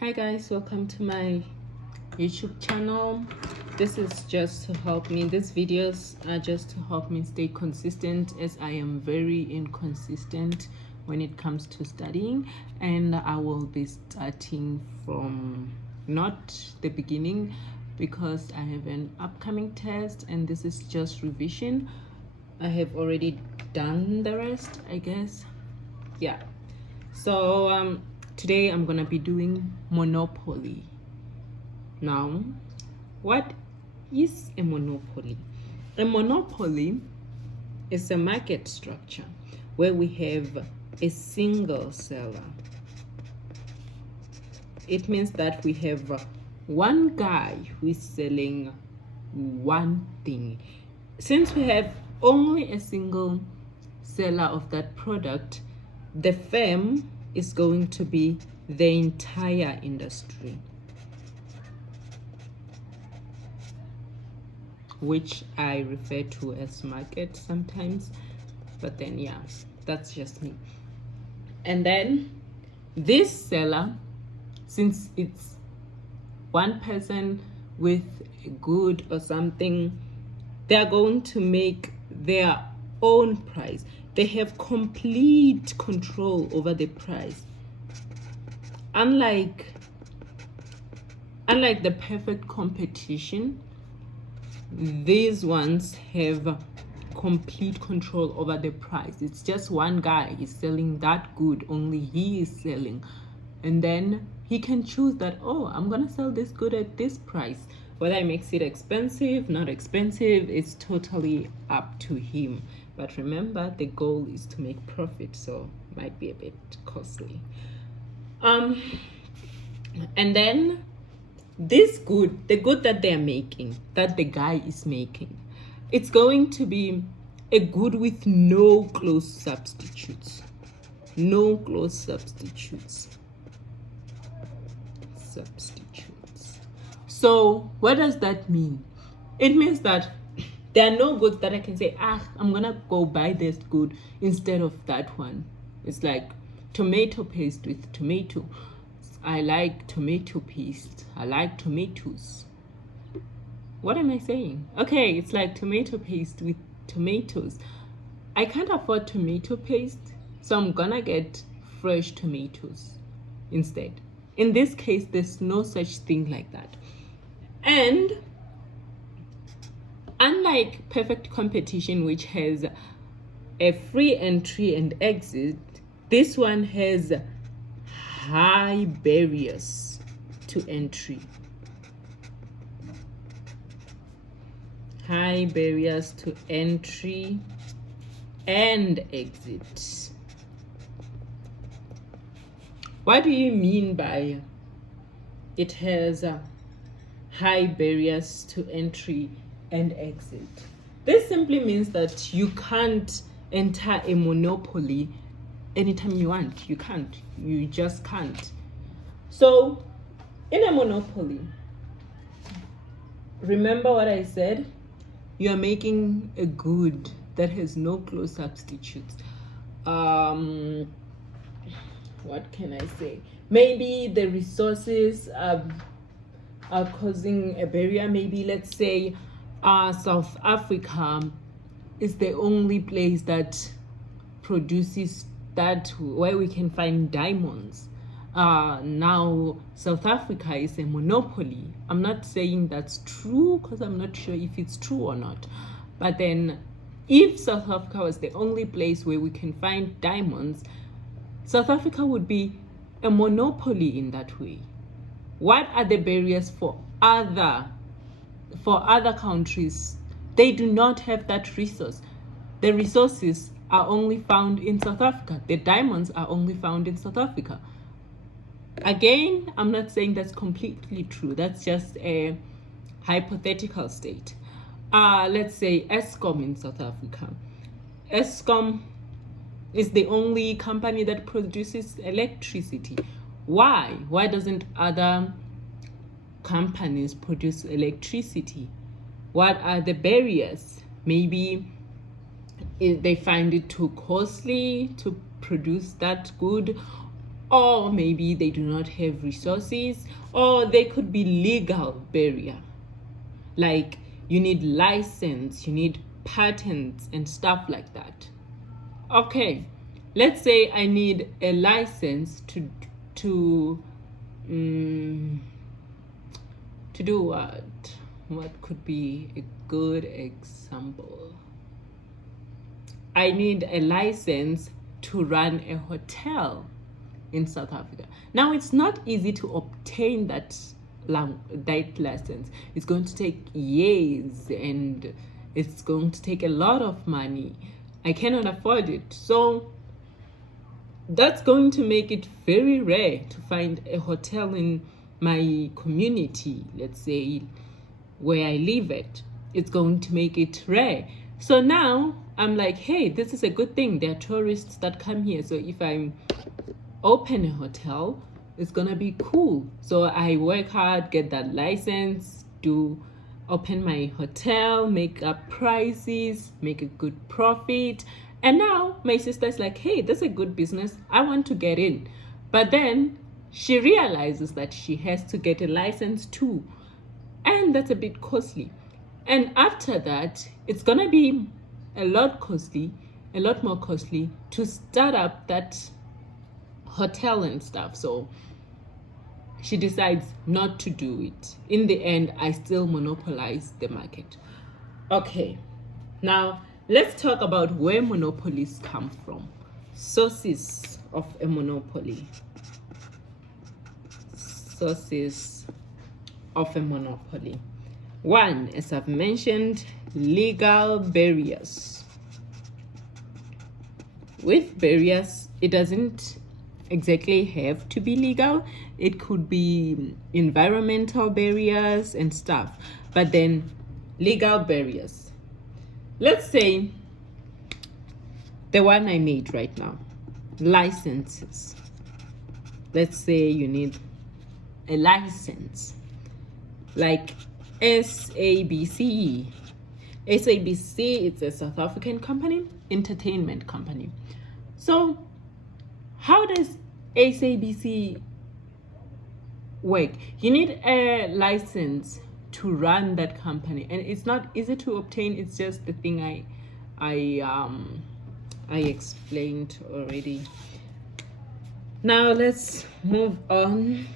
Hi guys, welcome to my YouTube channel. This is just to help me, these videos are just to help me stay consistent, as I am very inconsistent when it comes to studying, and I will be starting from not the beginning because I have an upcoming test and this is just revision. I have already done the rest, I guess. Yeah, so today I'm gonna be doing monopoly. Now, what is a monopoly? A monopoly is a market structure where we have a single seller. It means that we have one guy who is selling one thing. Since we have only a single seller of that product, the firm is going to be the entire industry, which I refer to as market sometimes, but then yeah, that's just me. And then this seller, since it's one person with a good or something, they're going to make their own price. They have complete control over the price. Unlike the perfect competition, these ones have complete control over the price. It's just one guy is selling that good, only he is selling, and then he can choose that, oh, I'm gonna sell this good at this price. Whether it makes it expensive, not expensive, it's totally up to him. But remember, the goal is to make profit, so might be a bit costly. And then this good, the good that they're making, that the guy is making, it's going to be a good with no close substitutes. No close substitutes. So what does that mean? It means that there are no goods that I can say, I'm gonna go buy this good instead of that one. It's like tomato paste with tomato. I like tomato paste. I like tomatoes. What am I saying? Okay, it's like tomato paste with tomatoes. I can't afford tomato paste, so I'm gonna get fresh tomatoes instead. In this case, there's no such thing like that. And unlike perfect competition, which has a free entry and exit, this one has high barriers to entry. High barriers to entry and exit. What do you mean by it has high barriers to entry and exit? This simply means that you can't enter a monopoly anytime you want. You can't. You just can't. So in a monopoly, remember what I said? You are making a good that has no close substitutes. What can I say? Maybe the resources are causing a barrier. Maybe let's say South Africa is the only place that produces that, where we can find diamonds. Now South Africa is a monopoly. I'm not saying that's true because I'm not sure if it's true or not, but then if South Africa was the only place where we can find diamonds, South Africa would be a monopoly in that way. What are the barriers for other countries? They do not have that resource. The resources are only found in South Africa. The diamonds are only found in South Africa. Again, I'm not saying that's completely true. That's just a hypothetical state. Let's say Eskom in South Africa. Eskom is the only company that produces electricity. Why? Why doesn't other companies produce electricity? What are the barriers? Maybe they find it too costly to produce that good, or maybe they do not have resources, or they could be legal barrier, like you need license, you need patents and stuff like that. Okay, let's say I need a license to do what? What could be a good example? I need a license to run a hotel in South Africa. Now, it's not easy to obtain that license. It's going to take years and it's going to take a lot of money. I cannot afford it. So that's going to make it very rare to find a hotel in my community, let's say where I live at. It's going to make it rare. So now I'm like, hey, this is a good thing. There are tourists that come here. So if I open a hotel, it's gonna be cool. So I work hard, get that license, open my hotel, make up prices, make a good profit. And now my sister's like, hey, that's a good business. I want to get in. But then she realizes that she has to get a license too. And that's a bit costly. And after that, it's gonna be a lot more costly to start up that hotel and stuff. So she decides not to do it. In the end, I still monopolize the market. Okay, now let's talk about where monopolies come from. Sources of a monopoly. Sources of a monopoly. One, as I've mentioned, legal barriers. With barriers, it doesn't exactly have to be legal. It could be environmental barriers and stuff. But then legal barriers. Let's say the one I made right now, licenses. Let's say you need a license like SABC. SABC, it's a South African company, entertainment company. So how does SABC work? You need a license to run that company, and it's not easy to obtain. It's just the thing I explained already. Now let's move on.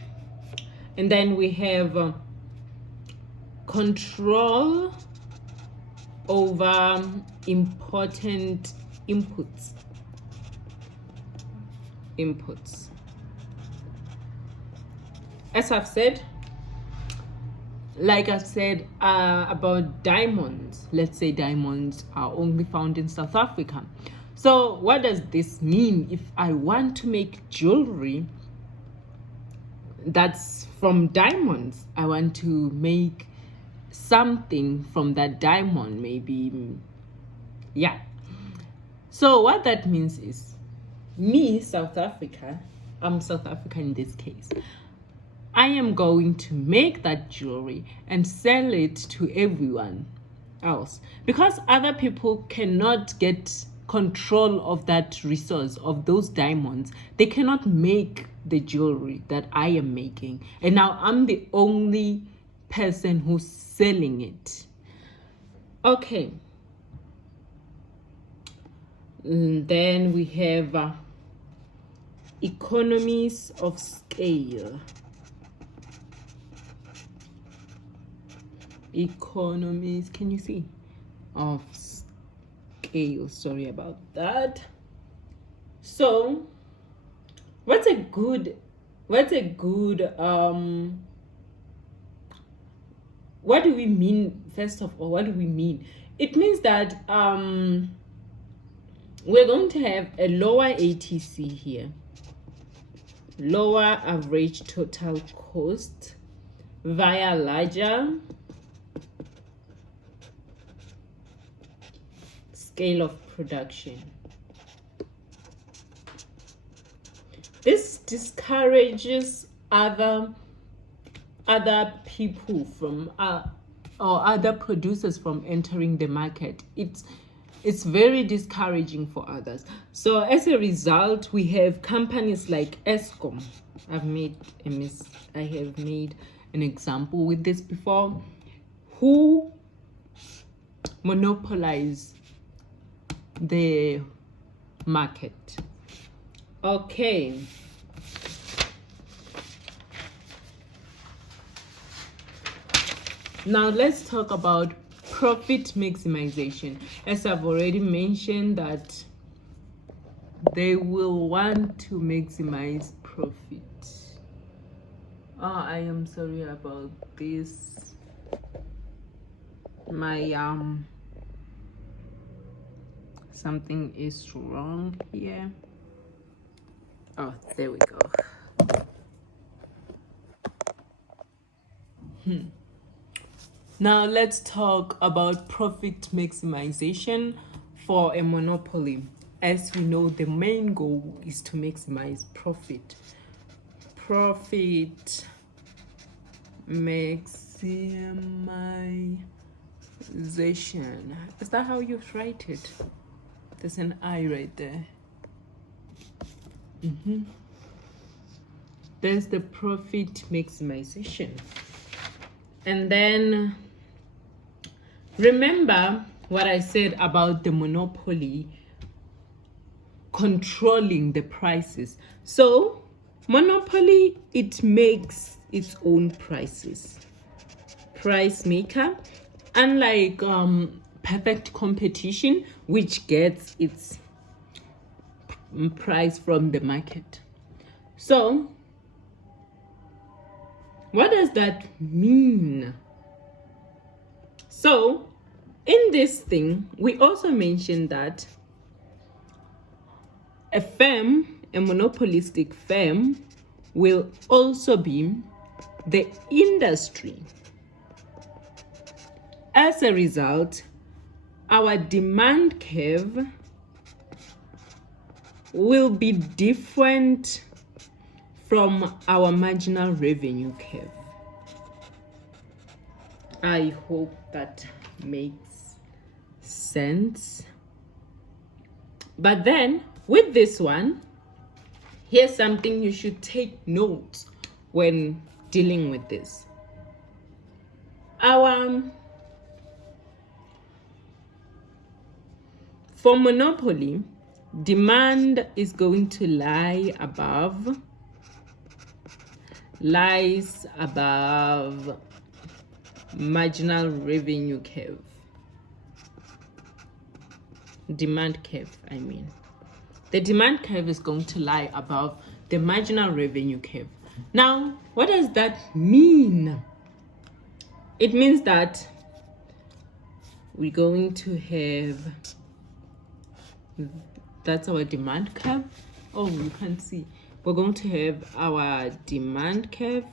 And then we have control over important inputs. As I've said, like I've said about diamonds, let's say diamonds are only found in South Africa. So what does this mean? If I want to make jewelry that's from diamonds, I want to make something from that diamond, maybe, yeah. So what that means is, me, South Africa, I'm South Africa in this case, I am going to make that jewelry and sell it to everyone else, because other people cannot get control of that resource, of those diamonds. They cannot make the jewelry that I am making, and now I'm the only person who's selling it. Okay, and then we have economies of scale. Economies, can you see, of scale? Sorry about that. So what's a good what do we mean? First of all, what do we mean? It means that we're going to have a lower ATC here, lower average total cost, via larger scale of production. This discourages other people from or other producers from entering the market. it's very discouraging for others. So as a result, we have companies like Eskom. I have made an example with this before, who monopolize the market. Okay. Now let's talk about profit maximization. As I've already mentioned, that they will want to maximize profit. Oh, I am sorry about this. My something is wrong here. Oh, there we go. Now let's talk about profit maximization for a monopoly. As we know, the main goal is to maximize profit. Profit maximization. Is that how you write it? There's an I right there. There's the profit maximization. And then remember what I said about the monopoly controlling the prices. So monopoly, it makes its own prices. Price maker, unlike perfect competition, which gets its price from the market. So what does that mean? So in this thing, we also mentioned that a firm, a monopolistic firm, will also be the industry. As a result, our demand curve will be different from our marginal revenue curve. I hope that makes sense. But then with this one, here's something you should take note when dealing with this. For monopoly, demand is going to lies above marginal revenue curve. Demand curve, I mean. The demand curve is going to lie above the marginal revenue curve. Now, what does that mean? It means that we're going to have, that's our demand curve. Oh, you can't see. We're going to have our demand curve.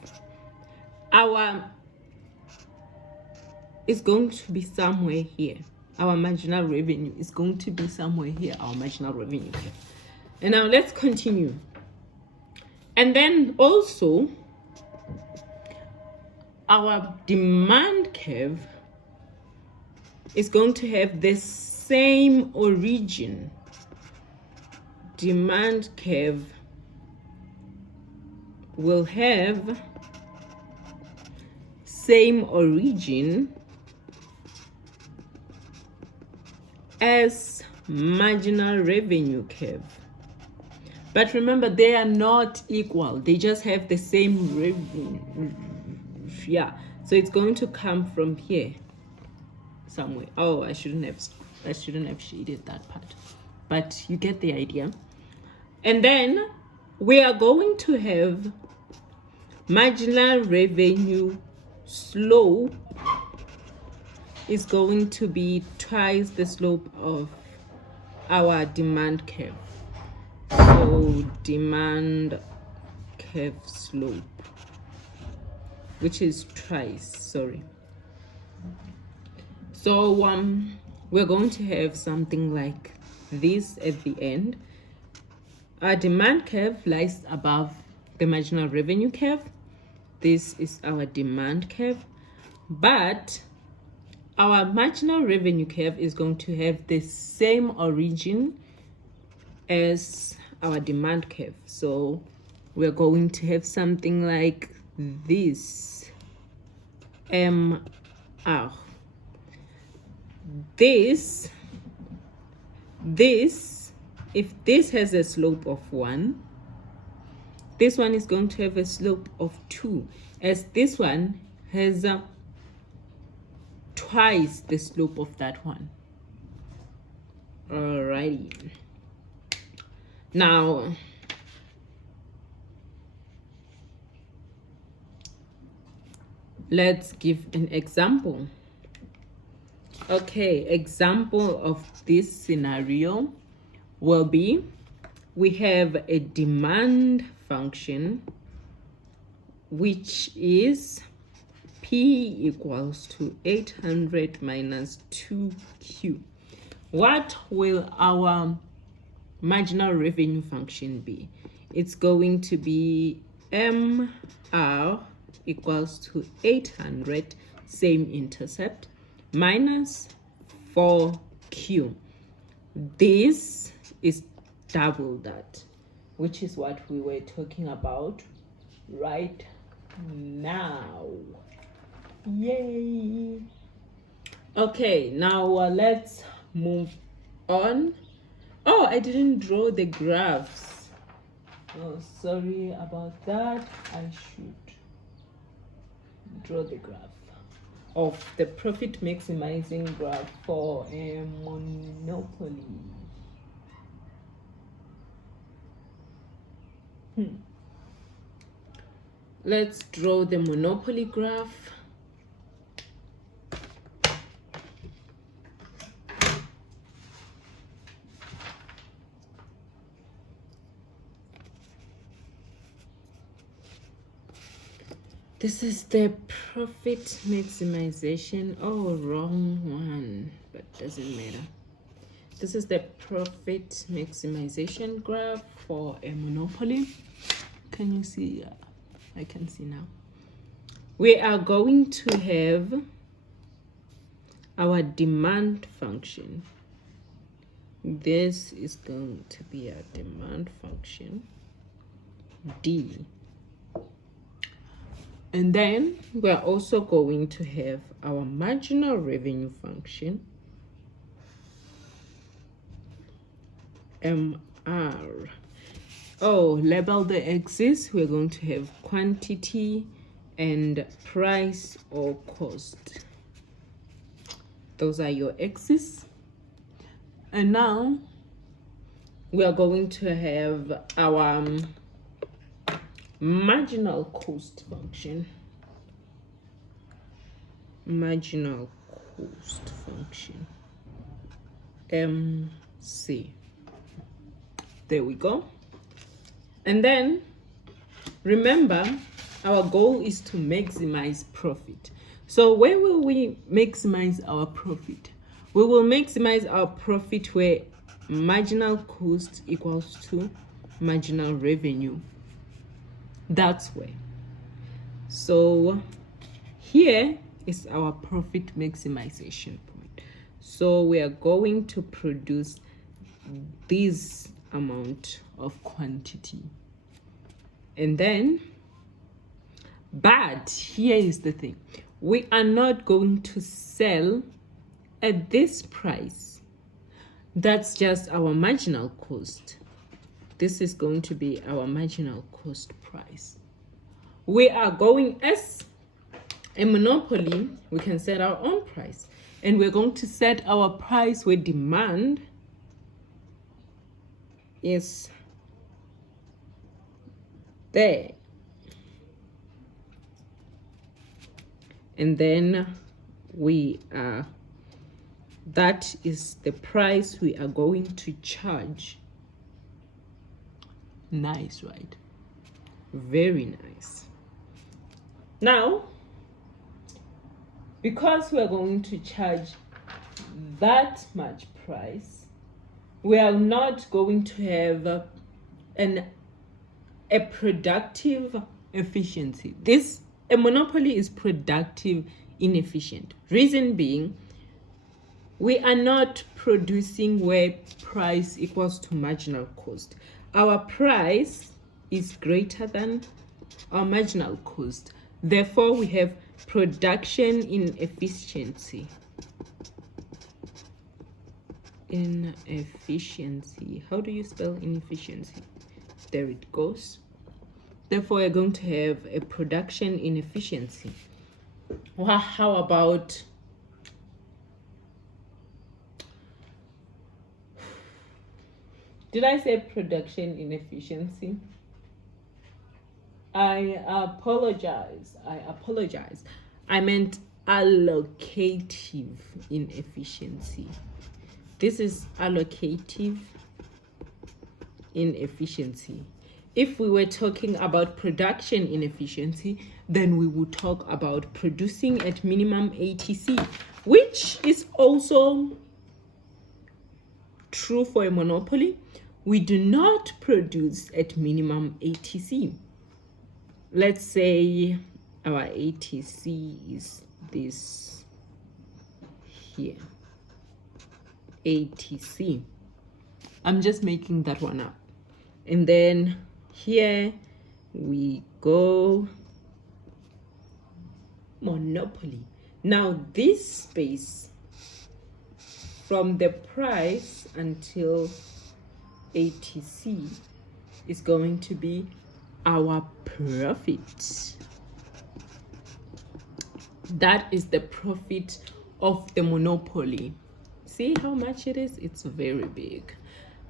It's going to be somewhere here. Our marginal revenue is going to be somewhere here, our marginal revenue curve. And now let's continue. And then also, our demand curve is going to have the same origin. Demand curve will have same origin as marginal revenue curve. But remember, they are not equal. They just have the same revenue. Yeah, so it's going to come from here somewhere. Oh, I shouldn't have shaded that part, but you get the idea. And then we are going to have marginal revenue slope is going to be twice the slope of our demand curve. So demand curve slope, which is twice, sorry. So we're going to have something like this at the end. Our demand curve lies above the marginal revenue curve. This is our demand curve, but our marginal revenue curve is going to have the same origin as our demand curve. So we're going to have something like this, MR. This, if this has a slope of 1, this one is going to have a slope of 2, as this one has twice the slope of that one. Alrighty. Now, let's give an example. Okay, example of this scenario will be, we have a demand function which is P equals to 800 minus 2Q. What will our marginal revenue function be? It's going to be MR equals to 800, same intercept, minus 4Q. This is double that, which is what we were talking about right now. Yay! Okay, now let's move on. Oh, I didn't draw the graphs. Oh, sorry about that. I should draw the graph of the profit maximizing graph for a monopoly. Let's draw the monopoly graph. This is the profit maximization. Oh, wrong one, but doesn't matter. This is the profit maximization graph for a monopoly. Can you see? I can see now. We are going to have our demand function. This is going to be a demand function, D. And then we're also going to have our marginal revenue function, MR. Oh, label the axis. We're going to have quantity and price or cost. Those are your axes. And now we are going to have our marginal cost function. Marginal cost function, MC. There we go. And then remember, our goal is to maximize profit. So where will we maximize our profit? We will maximize our profit where marginal cost equals to marginal revenue. That's where. So here is our profit maximization point. So we are going to produce this amount of quantity. And then, but here is the thing. We are not going to sell at this price. That's just our marginal cost. This is going to be our marginal cost price. We are going, as a monopoly, we can set our own price. And we're going to set our price where demand is there. And then that is the price we are going to charge. Nice, right? Very nice. Now, because we are going to charge that much price, we are not going to have a productive efficiency. A monopoly is productive inefficient. Reason being, We are not producing where price equals to marginal cost. Our price is greater than our marginal cost. Therefore, we have production inefficiency. Inefficiency. How do you spell inefficiency? There it goes. Therefore, we're going to have a production inefficiency. Well, how about did I say production inefficiency? I apologize. I meant allocative inefficiency. This is allocative inefficiency. If we were talking about production inefficiency, then we would talk about producing at minimum ATC, which is also true for a monopoly. We do not produce at minimum ATC. Let's say our ATC is this here. ATC. I'm just making that one up. And then here we go monopoly. Now this space from the price until ATC is going to be our profit. That is the profit of the monopoly. See how much it is? It's very big.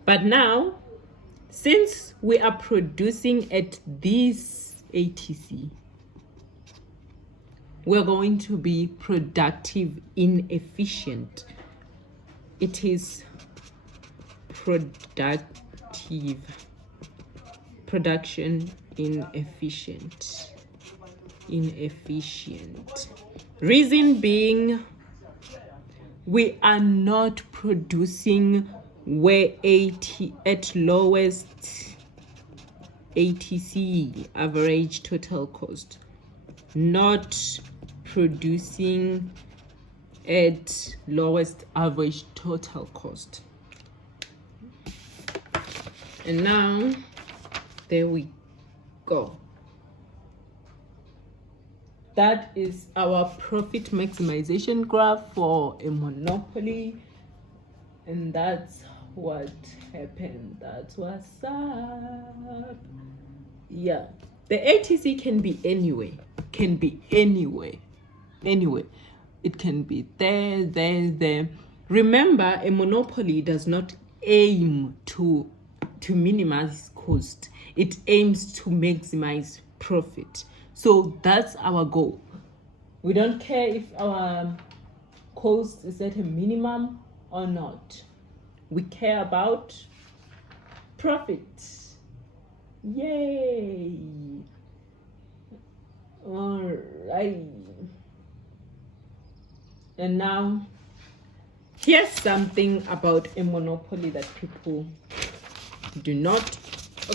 But now, since we are producing at this ATC, we're going to be productive inefficient. It is production inefficient. Reason being, we are not producing where at lowest ATC, average total cost, not producing at lowest average total cost. And now there we go. That is our profit maximization graph for a monopoly, and that's what happened. That's what's up. Yeah, the ATC can be anywhere. It can be there. Remember, a monopoly does not aim to minimize cost. It aims to maximize profit. So that's our goal. We don't care if our cost is at a minimum or not. We care about profit. Yay! All right. And now, here's something about a monopoly that people do not,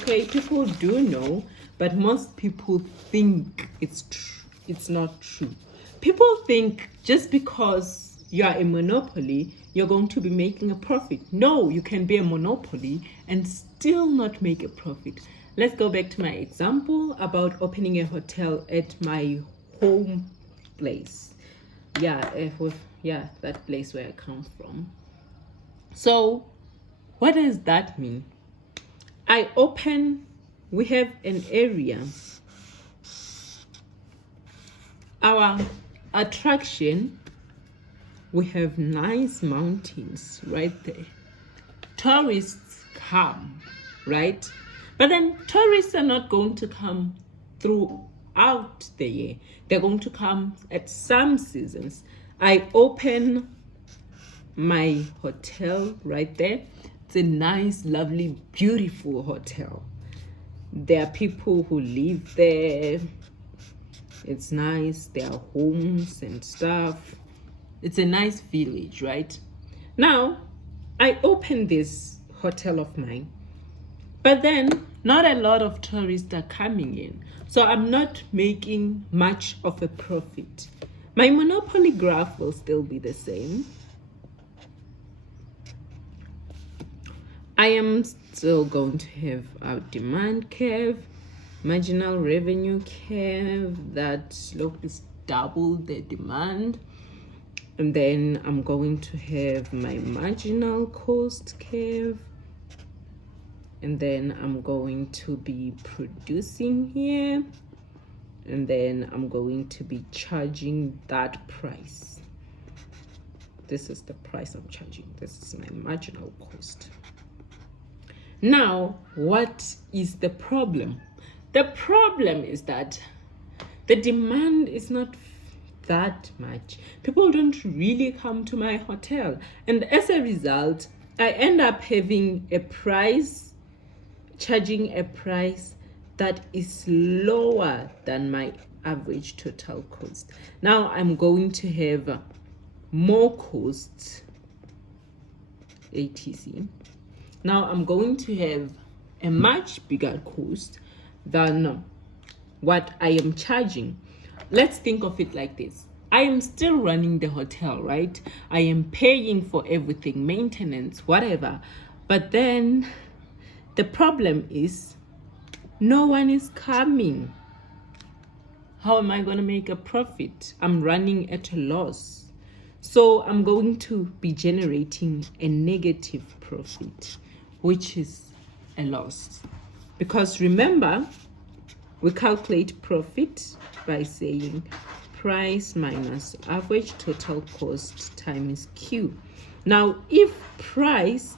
people do know, but most people think it's true. It's not true. People think just because you are a monopoly, you're going to be making a profit. No, you can be a monopoly and still not make a profit. Let's go back to my example about opening a hotel at my home place. That place where I come from. So what does that mean? We have an area. Our attraction, we have nice mountains right there. Tourists come, right? But then tourists are not going to come throughout the year. They're going to come at some seasons. I open my hotel right there. It's a nice, lovely, beautiful hotel. There are people who live there. It's nice. There are homes and stuff. It's a nice village, right? Now, I open this hotel of mine, but then not a lot of tourists are coming in. So I'm not making much of a profit. My monopoly graph will still be the same. I am still going to have our demand curve, marginal revenue curve. That slope is double the demand. And then I'm going to have my marginal cost curve. And then I'm going to be producing here. And then I'm going to be charging that price. This is the price I'm charging. This is my marginal cost. Now, what is the problem? The problem is that the demand is not that much. People don't really come to my hotel. And as a result, I end up having a price, charging a price that is lower than my average total cost. Now I'm going to have more costs, ATC. Now I'm going to have a much bigger cost than what I am charging. Let's think of it like this. I am still running the hotel, right? I am paying for everything, maintenance, whatever. But then the problem is no one is coming. How am I going to make a profit? I'm running at a loss. So I'm going to be generating a negative profit, which is a loss. Because remember, we calculate profit by saying price minus average total cost times Q. Now, if price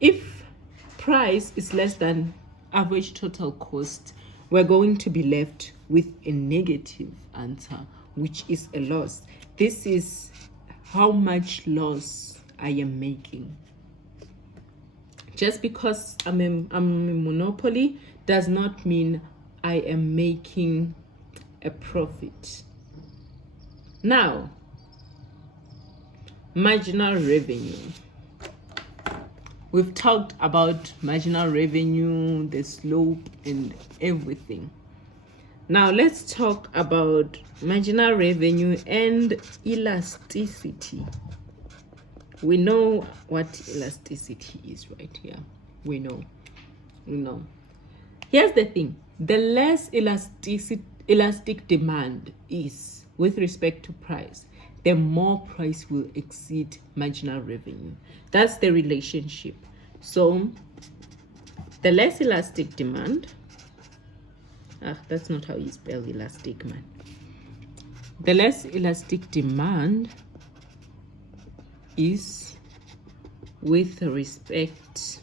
is less than average total cost, we're going to be left with a negative answer, which is a loss. This is how much loss I am making. Just because I'm a monopoly does not mean I am making a profit. Now, marginal revenue. We've talked about marginal revenue, the slope, and everything. Now let's talk about marginal revenue and elasticity. We know what elasticity is right here. We know. Here's the thing. The less elastic demand is with respect to price, the more price will exceed marginal revenue. That's the relationship. So the less elastic demand, that's not how you spell elastic, man. The less elastic demand is with respect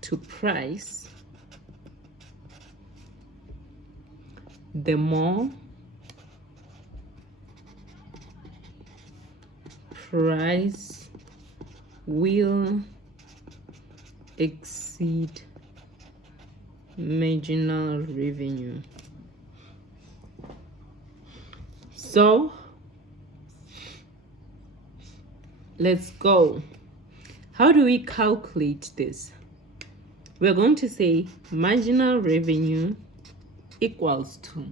to price, the more price will exceed marginal revenue. So let's go. How do we calculate this? We're going to say marginal revenue equals to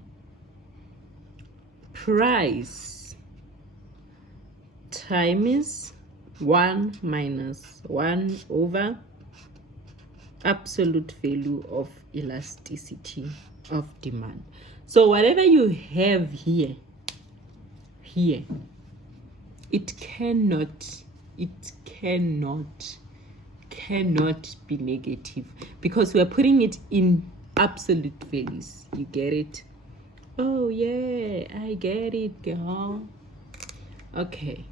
price times 1 minus 1 over absolute value of elasticity of demand. So whatever you have here, it cannot be negative because we're putting it in absolute values. You get it? Oh yeah, I get it, girl. Okay.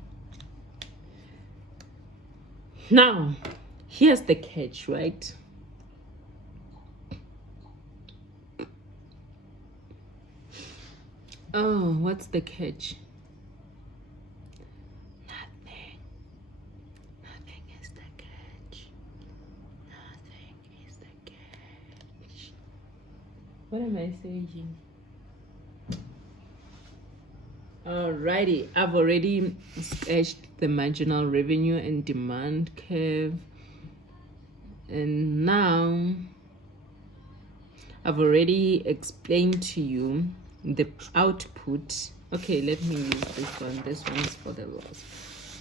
Now, here's the catch, right? Oh, what's the catch? Nothing is the catch. Nothing is the catch. What am I saying? Alrighty, I've already sketched the marginal revenue and demand curve. And now I've already explained to you the output. Okay, let me use this one. This one is for the loss.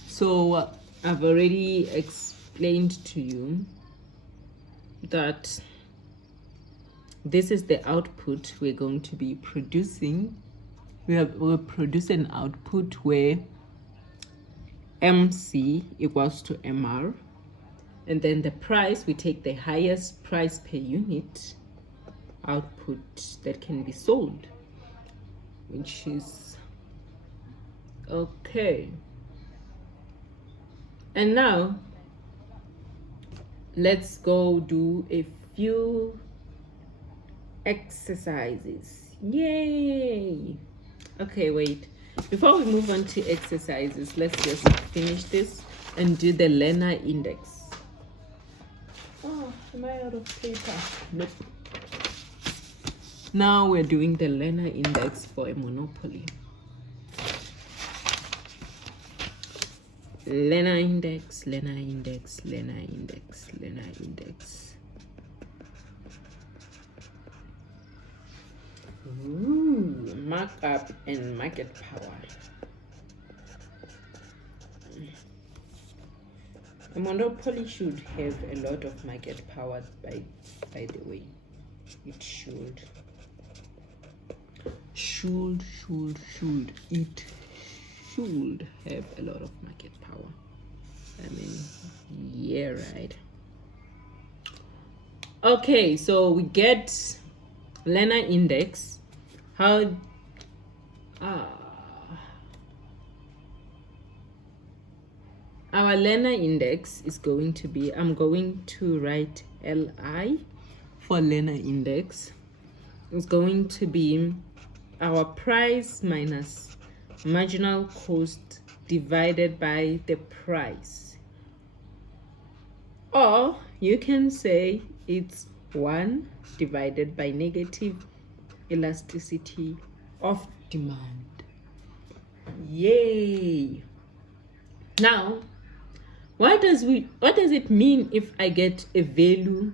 So I've already explained explained to you that this is the output we're going to be producing. We'll produce an output where MC equals to MR, and then the price, we take the highest price per unit output that can be sold, which is okay. And now let's go do a few exercises. Yay! Okay, wait, before we move on to exercises, let's just finish this and do the learner index. Oh, am I out of paper? Nope. Now we're doing the learner index for a monopoly. Learner index, learner index, learner index, learner index. Ooh, markup and market power. A monopoly should have a lot of market power, by the way. It should. It should have a lot of market power. I mean, yeah, right. Okay, so we get learner index. How our learner index is going to be, I'm going to write LI for learner index. It's going to be our price minus marginal cost divided by the price. Or you can say it's 1 divided by negative elasticity of demand. Yay! Now, what does it mean if I get a value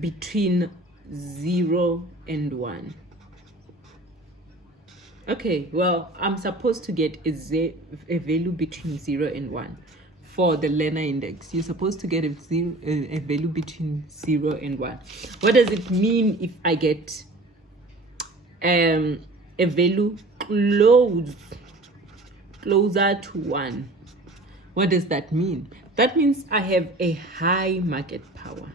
between 0 and 1? Okay, well, I'm supposed to get a value between 0 and 1 for the learner index. You're supposed to get a value between 0 and 1. What does it mean if I get a value closer to 1? What does that mean? That means I have a high market power.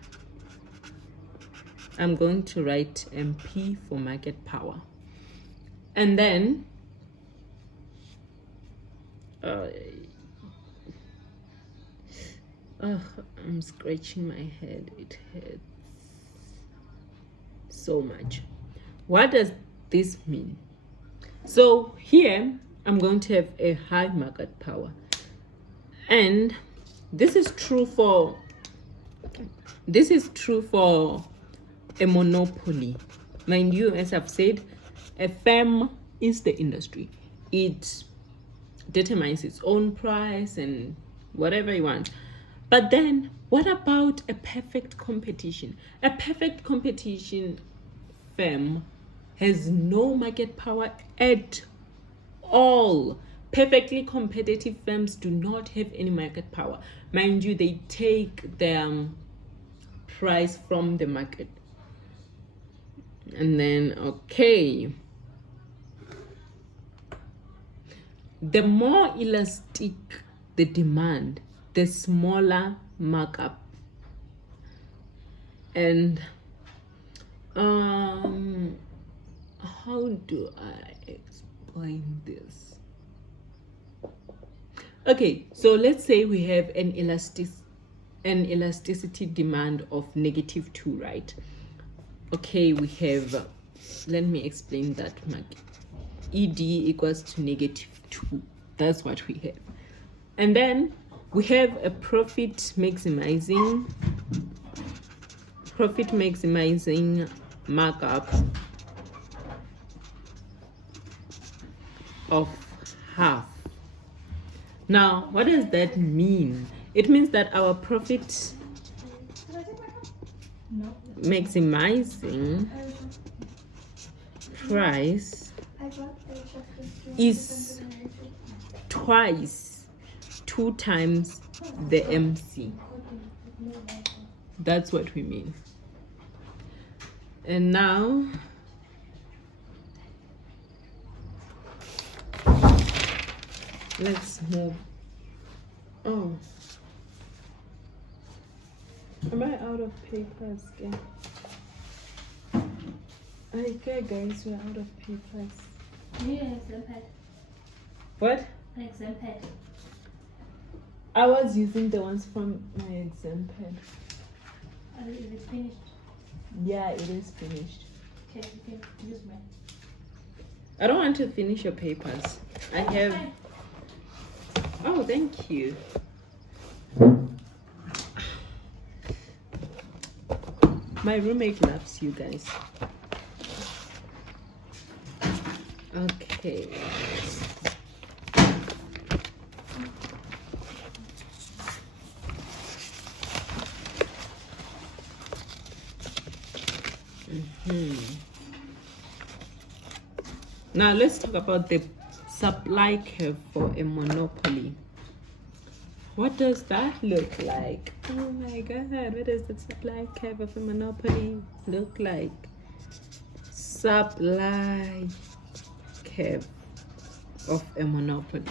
I'm going to write MP for market power. And then I'm scratching my head. It hurts so much. What does this mean? So here I'm going to have a high market power, and this is true for a monopoly. Mind you, as I've said, a firm is the industry. It determines its own price and whatever you want. But then what about a perfect competition? A perfect competition firm has no market power at all. Perfectly competitive firms do not have any market power. Mind you, they take their price from the market. And then, okay, the more elastic the demand, the smaller markup. And how do I explain this? Okay, so let's say we have an elasticity demand of -2, right? Okay, we have, let me explain that. ED equals to -2. That's what we have. And then we have a profit maximizing markup of half. Now, what does that mean? It means that our profit maximizing price is 2 times the MC. That's what we mean. And now let's move. Oh, am I out of papers again? Okay, guys, we're out of papers. Yeah, exam pad. What? An exam pad. I was using the ones from my exam pad. Is it finished? Yeah, it is finished. Okay, you can use mine. I don't want to finish your papers. I have. Fine. Oh, thank you. My roommate loves you guys. Okay. Now let's talk about the supply curve for a monopoly. What does that look like? Oh my god, what does the supply curve of a monopoly look like? Supply curve of a monopoly.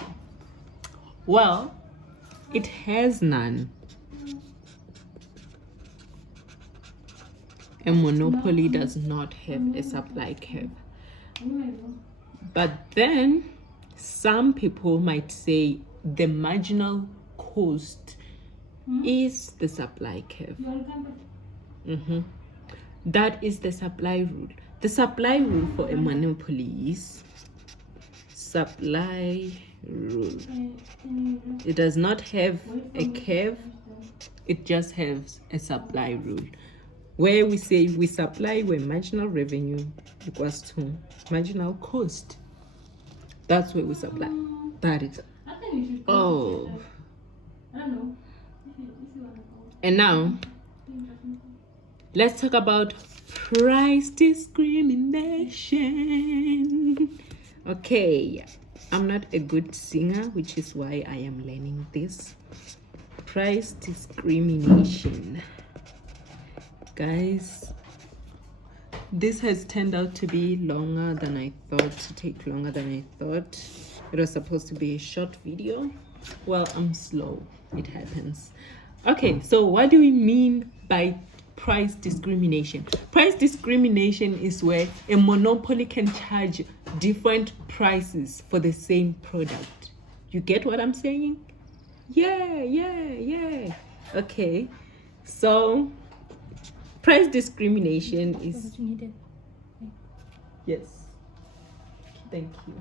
Well, it has none. A monopoly does not have a supply curve. But then some people might say the marginal cost is the supply curve. That is the supply rule. The supply rule for a monopoly is supply rule. It does not have a curve, it just has a supply rule, where we say we supply where marginal revenue equals to marginal cost. That's where we supply. That is. Oh. I don't know. And now, let's talk about price discrimination. Okay, I'm not a good singer, which is why I am learning this. Price discrimination. Guys, this has turned out to be longer than I thought, to take longer than I thought. It was supposed to be a short video. Well, I'm slow. It happens. Okay, so what do we mean by price discrimination? Price discrimination is where a monopoly can charge different prices for the same product. You get what I'm saying? Yeah. Okay, so price discrimination is... Yes. Thank you.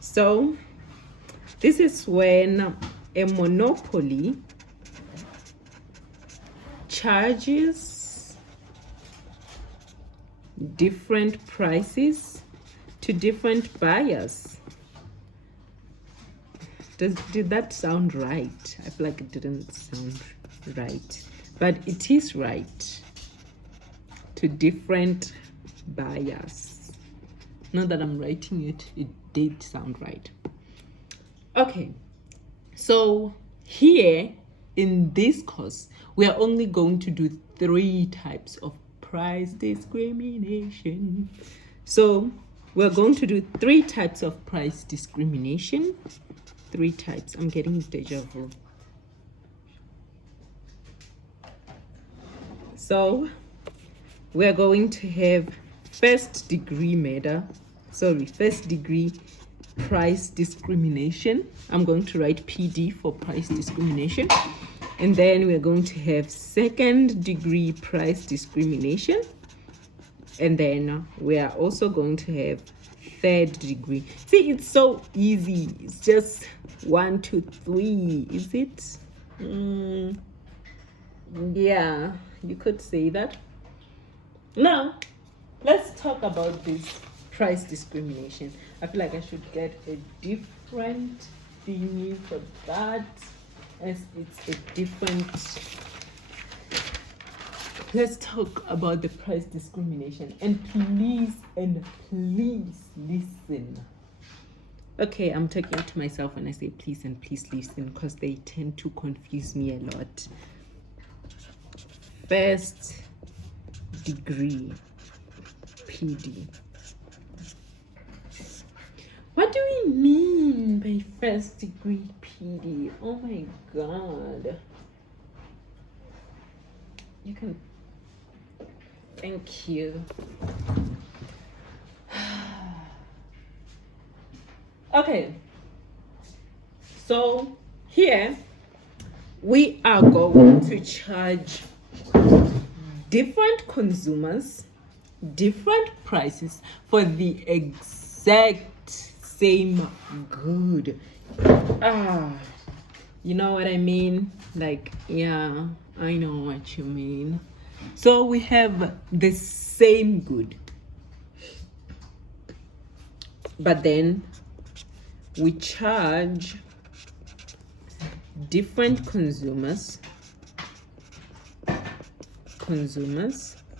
So this is when a monopoly charges different prices to different buyers. Did that sound right? I feel like it didn't sound right, but it is right. To different buyers. Now that I'm writing it, it did sound right. Okay, so here in this course, we are only going to do 3 types of price discrimination. So we're going to do 3 types of price discrimination. 3 types. I'm getting deja vu. So we're going to have first degree price discrimination. I'm going to write PD for price discrimination. And then we're going to have second degree price discrimination. And then we are also going to have third degree. See, it's so easy. It's just 1, 2, 3. Is it? Yeah, you could say that. Now, let's talk about this price discrimination. I feel like I should get a different thingy for that, as it's a different... Let's talk about the price discrimination. And please listen. Okay, I'm talking to myself when I say please and please listen, because they tend to confuse me a lot. First degree PD. What do we mean by first degree PD? Oh my god. You can. Thank you. Okay. So here we are going to charge different consumers different prices for the exact same good. You know what I mean? Like, yeah, I know what you mean. So we have the same good, but then we charge different consumers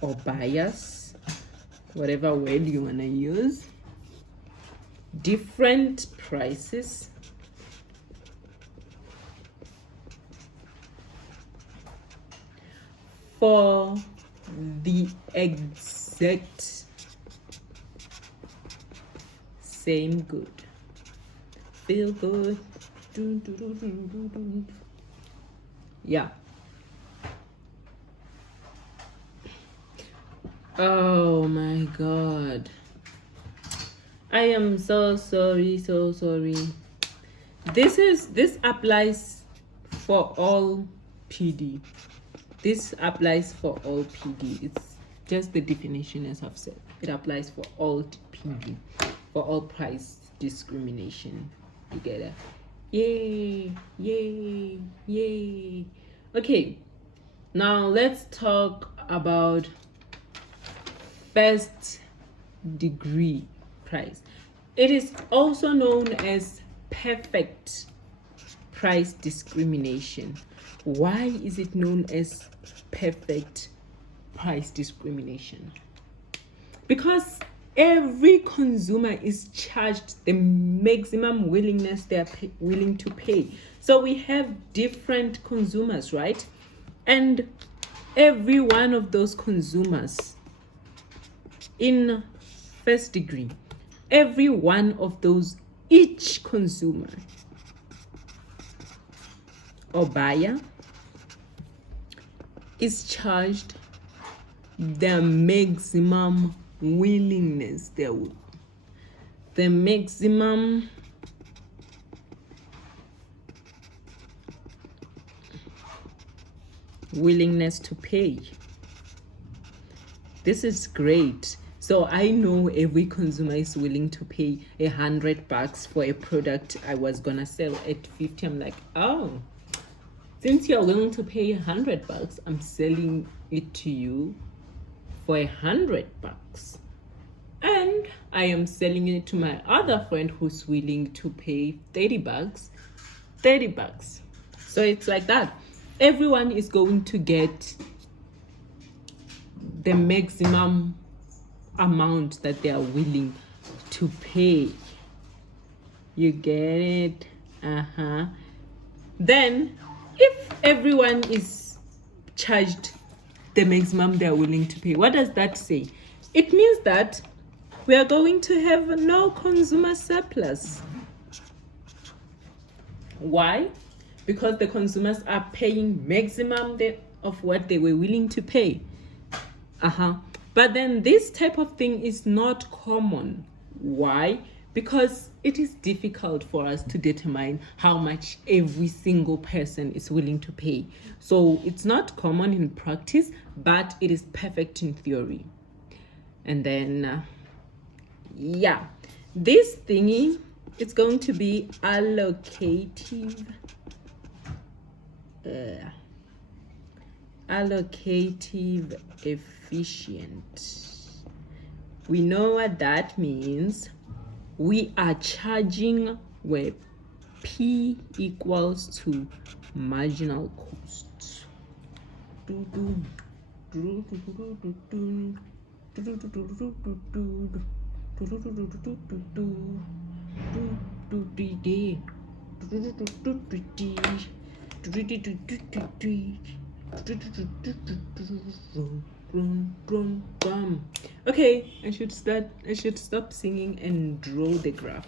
or buyers, whatever word you want to use, different prices for the exact same good. Feel good. Yeah. Oh my god. I am so sorry. This applies for all PD. This applies for all PD. It's just the definition, as I've said. It applies for all PD, for all price discrimination. You get it? Yay. Okay, now let's talk about first degree price. It is also known as perfect price discrimination. Why is it known as perfect price discrimination? Because every consumer is charged the maximum willingness they are willing to pay. So we have different consumers, right? And every one of those consumers in first degree, every one of those, each consumer or buyer is charged the maximum willingness, the maximum willingness to pay. This is great. So I know every consumer is willing to pay $100 for a product I was gonna sell at 50. I'm like, oh, since you're willing to pay $100, I'm selling it to you for $100. And I am selling it to my other friend who's willing to pay $30. So it's like that. Everyone is going to get the maximum amount that they are willing to pay. You get it? Then if everyone is charged the maximum they're willing to pay, what does that say? It means that we are going to have no consumer surplus. Why? Because the consumers are paying maximum of what they were willing to pay. But then this type of thing is not common. Why? Because it is difficult for us to determine how much every single person is willing to pay. So it's not common in practice, but it is perfect in theory. And then, yeah, this thingy, it's going to be allocative efficient. We know what that means. We are charging where P equals to marginal cost. Okay, I should stop singing and draw the graph.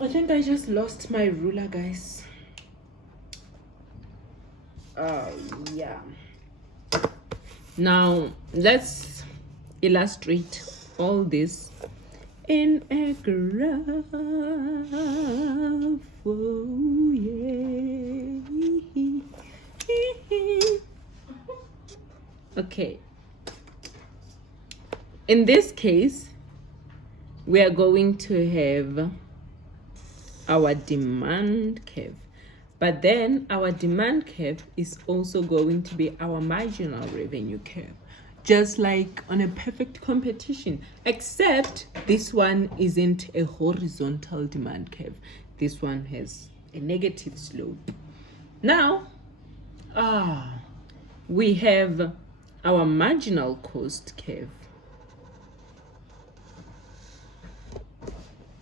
I think I just lost my ruler, guys. Yeah. Now let's illustrate all this in a graph. Oh, yeah. Okay. In this case, we are going to have our demand curve. But then our demand curve is also going to be our marginal revenue curve. Just like on a perfect competition, except this one isn't a horizontal demand curve. This one has a negative slope. Now, we have our marginal cost curve.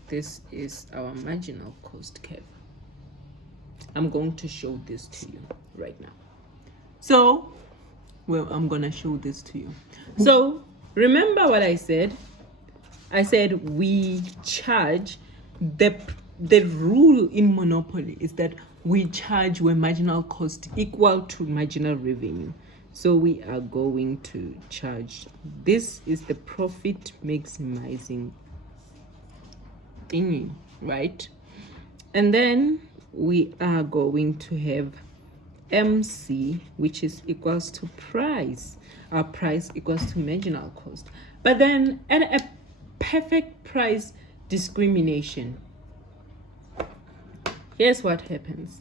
This is our marginal cost curve. I'm going to show this to you right now. So, well, I'm gonna show this to you. So, remember what I said? I said we charge, the rule in monopoly is that we charge when marginal cost equal to marginal revenue. So we are going to charge. This is the profit maximizing thingy, right? And then we are going to have MC, which is equals to price. Our price equals to marginal cost. But then at a perfect price discrimination, here's what happens.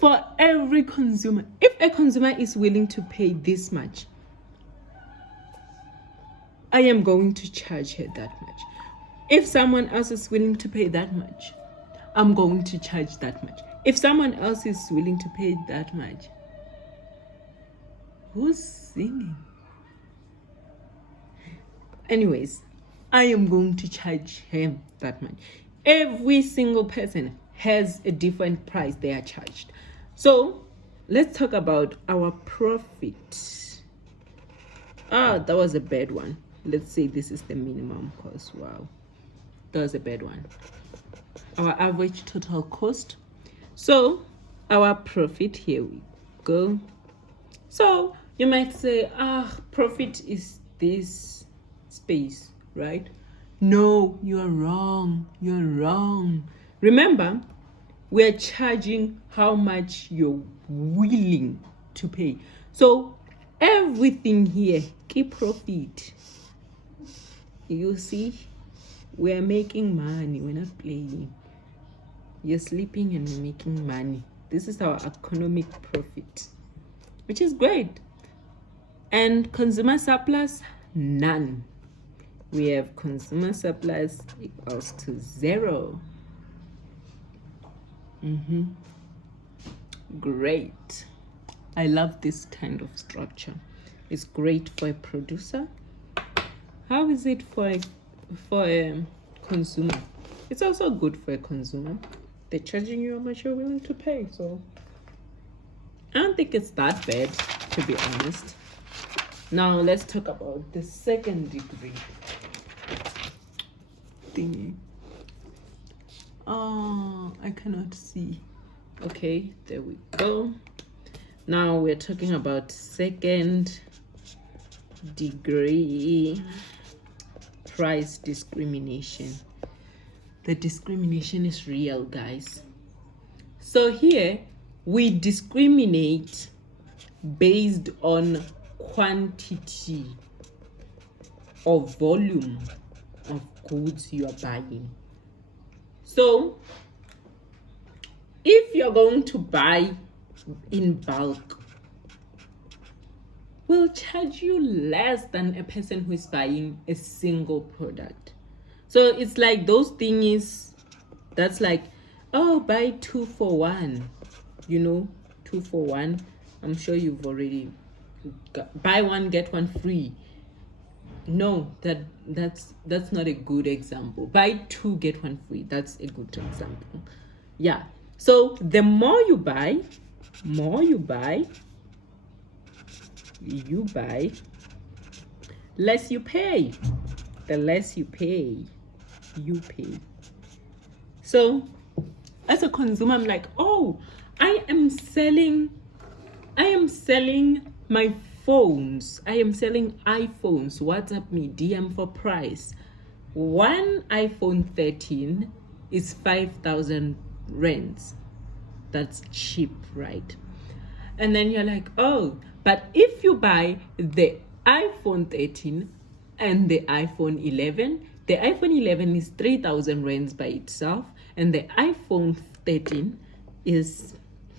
For every consumer, if a consumer is willing to pay this much, I am going to charge her that much. If someone else is willing to pay that much, I'm going to charge that much. If someone else is willing to pay that much, who's singing? Anyways, I am going to charge him that much. Every single person has a different price they are charged. So let's talk about our profit. That was a bad one. Let's say this is the minimum cost. Wow, that was a bad one. Our average total cost. So our profit, here we go. So you might say, profit is this space, right? No, you're wrong. You're wrong. Remember, we're charging how much you're willing to pay. So everything here, keep profit. You see, we're making money. We're not playing. You're sleeping and we're making money. This is our economic profit, which is great. And consumer surplus, none. We have consumer surplus equals to 0. Great. I love this kind of structure. It's great for a producer. How is it for a consumer? It's also good for a consumer. They're charging you how much you're willing to pay. So I don't think it's that bad, to be honest. Now let's talk about the second degree thingy. I cannot see. Okay, there we go. Now we're talking about second degree price discrimination. The discrimination is real, guys. So here we discriminate based on quantity or volume of goods you are buying. So if you're going to buy in bulk, we'll charge you less than a person who is buying a single product. So it's like those things that's like, oh, buy 2 for 1, 2 for 1. I'm sure you've already got, buy one get one free. No, that's not a good example. Buy two, get one free. That's a good example. Yeah. So the more you buy, less you pay. The less you pay, you pay. So as a consumer, I'm like, oh, I am selling my phones. I am selling iPhones. WhatsApp me, DM for price. One iPhone 13 is 5,000 rands. That's cheap, right? And then you're like, oh, but if you buy the iPhone 13 and the iPhone 11, the iPhone 11 is 3,000 rands by itself, and the iPhone 13 is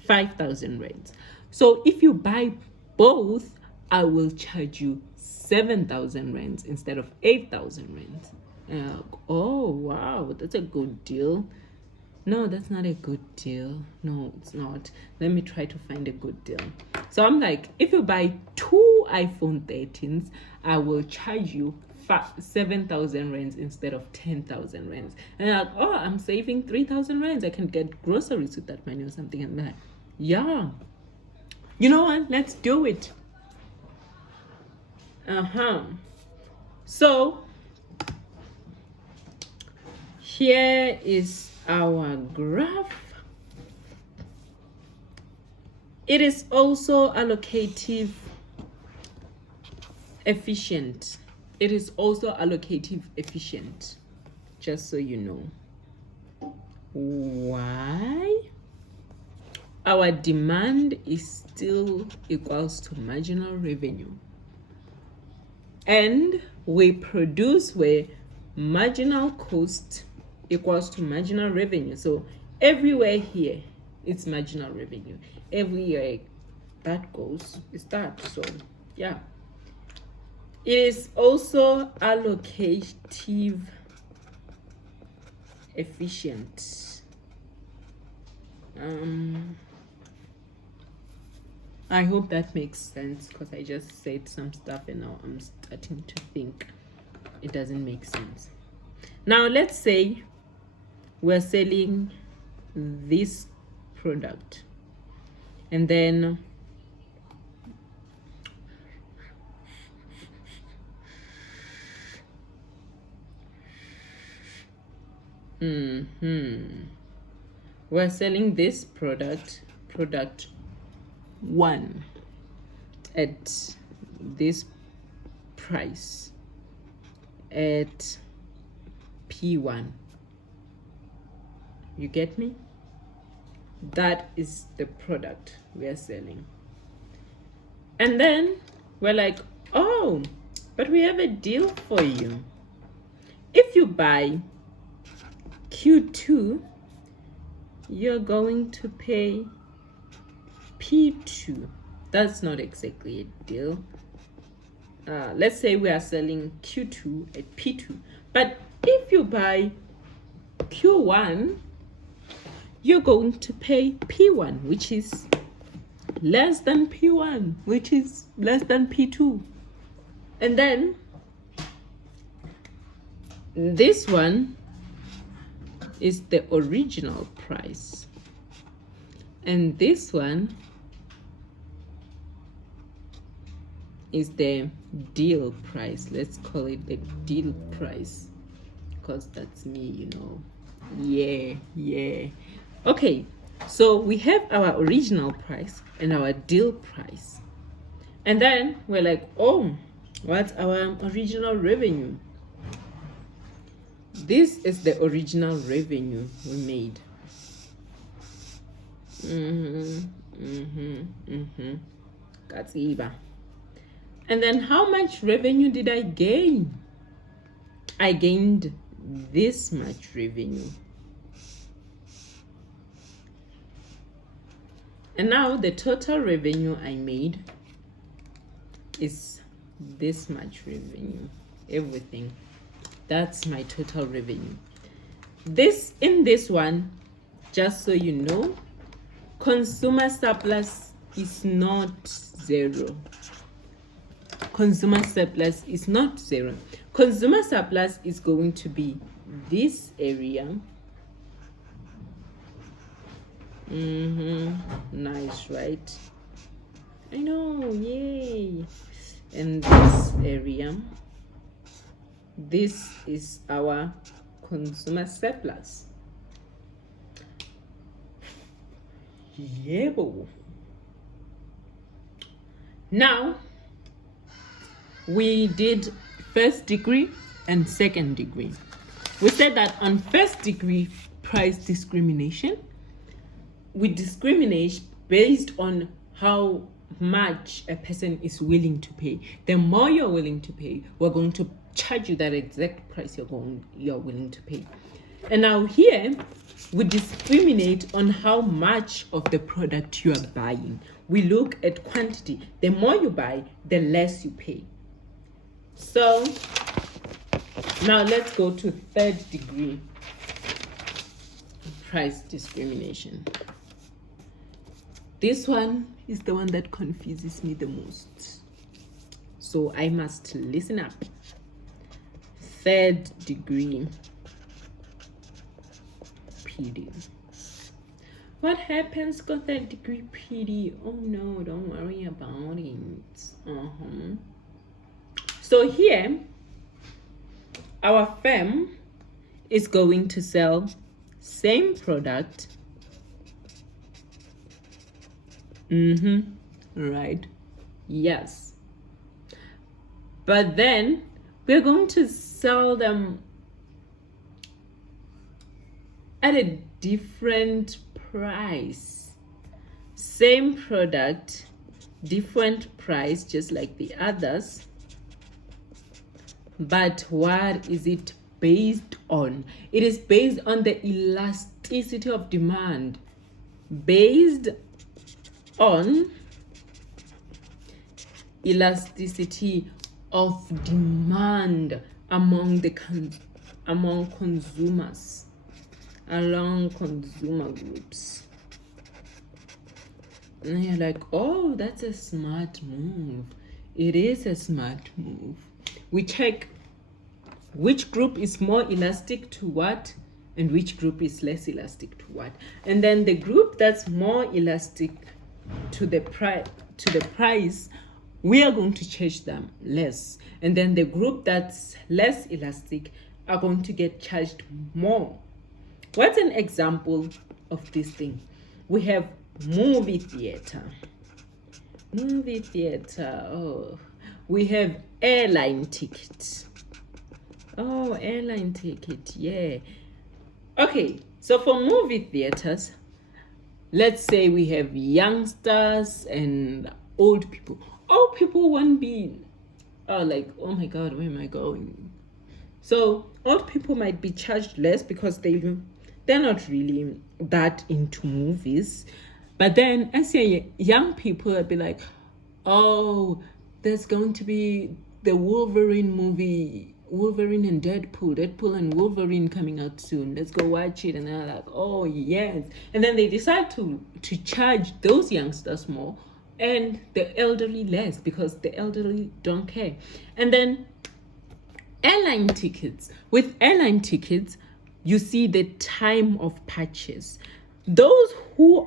5,000 rands. So if you buy both, I will charge you 7,000 rands instead of 8,000 rands. Oh, wow, that's a good deal. No, that's not a good deal. No, it's not. Let me try to find a good deal. So I'm like, if you buy two iPhone 13s, I will charge you 7,000 rands instead of 10,000 rands. And I'm like, oh, I'm saving 3,000 rands. I can get groceries with that money or something. And I'm like, yeah. You know what? Let's do it. So here is our graph. It is also allocative efficient. It is also allocative efficient, just so you know. Why? Our demand is still equals to marginal revenue. And we produce where marginal cost equals to marginal revenue. So everywhere here, it's marginal revenue. Everywhere that goes is that. So yeah. It is also allocative efficient. I hope that makes sense, because I just said some stuff and now I'm starting to think it doesn't make sense. Now let's say we're selling this product, and then we're selling this product 1 at this price at P1. You get me? That is the product we are selling. And then we're like, oh, but we have a deal for you. If you buy Q2, you're going to pay P2. That's not exactly a deal. Let's say we are selling Q2 at P2, but if you buy Q1, you're going to pay P1, which is less than P1, which is less than P2. And then this one is the original price, and this one is the deal price. Let's call it the deal price, because that's me, you know. Yeah. Okay, so we have our original price and our deal price, and then we're like, oh, what's our original revenue? This is the original revenue we made. Katsiba. And then how much revenue did I gain? I gained this much revenue. And now the total revenue I made is this much revenue. Everything. That's my total revenue. In this one, just so you know, consumer surplus is not 0. consumer surplus is not 0. Consumer surplus is going to be this area. Nice, right? I know, yay. And this area, this is our consumer surplus. Yeah. Now we did first degree and second degree. We said that on first degree price discrimination, we discriminate based on how much a person is willing to pay. The more you're willing to pay, we're going to charge you that exact price you're willing to pay. And now here we discriminate on how much of the product you are buying. We look at quantity. The more you buy, the less you pay. So now let's go to third degree price discrimination. This one is the one that confuses me the most. So I must listen up. Third degree PD. What happens to third degree PD? Oh no, don't worry about it. So here, our firm is going to sell same product. Right. Yes. But then we're going to sell them at a different price. Same product, different price, just like the others. But what is it based on? It is based on the elasticity of demand. Based on elasticity of demand among consumers, along consumer groups. And you're like, oh, that's a smart move. It is a smart move. We check which group is more elastic to what and which group is less elastic to what. And then the group that's more elastic to the price, we are going to charge them less. And then the group that's less elastic are going to get charged more. What's an example of this thing? We have movie theater. Oh, we have airline ticket. Oh, airline ticket, yeah. Okay, so for movie theaters, let's say we have youngsters and old people. Old people won't be like, oh my god, where am I going? So old people might be charged less because they're not really that into movies. But then as young people, I'd be like, oh, there's going to be the Wolverine movie, Wolverine and Deadpool and Wolverine coming out soon. Let's go watch it. And they're like, oh yes. And then they decide to charge those youngsters more and the elderly less because the elderly don't care. And then airline tickets. With airline tickets, you see the time of purchase. Those who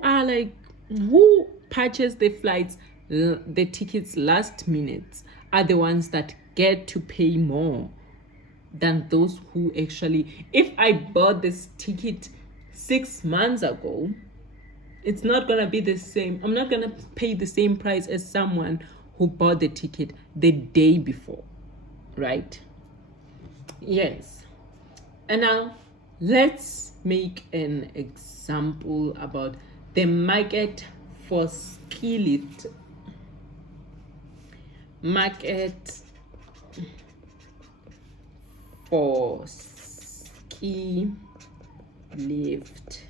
purchase the flights, the tickets last minute, are the ones that get to pay more than those who actually, if I bought this ticket 6 months ago, it's not gonna be the same. I'm not gonna pay the same price as someone who bought the ticket the day before, right? Yes. And now let's make an example about the market for ski-lift. Market for ski lift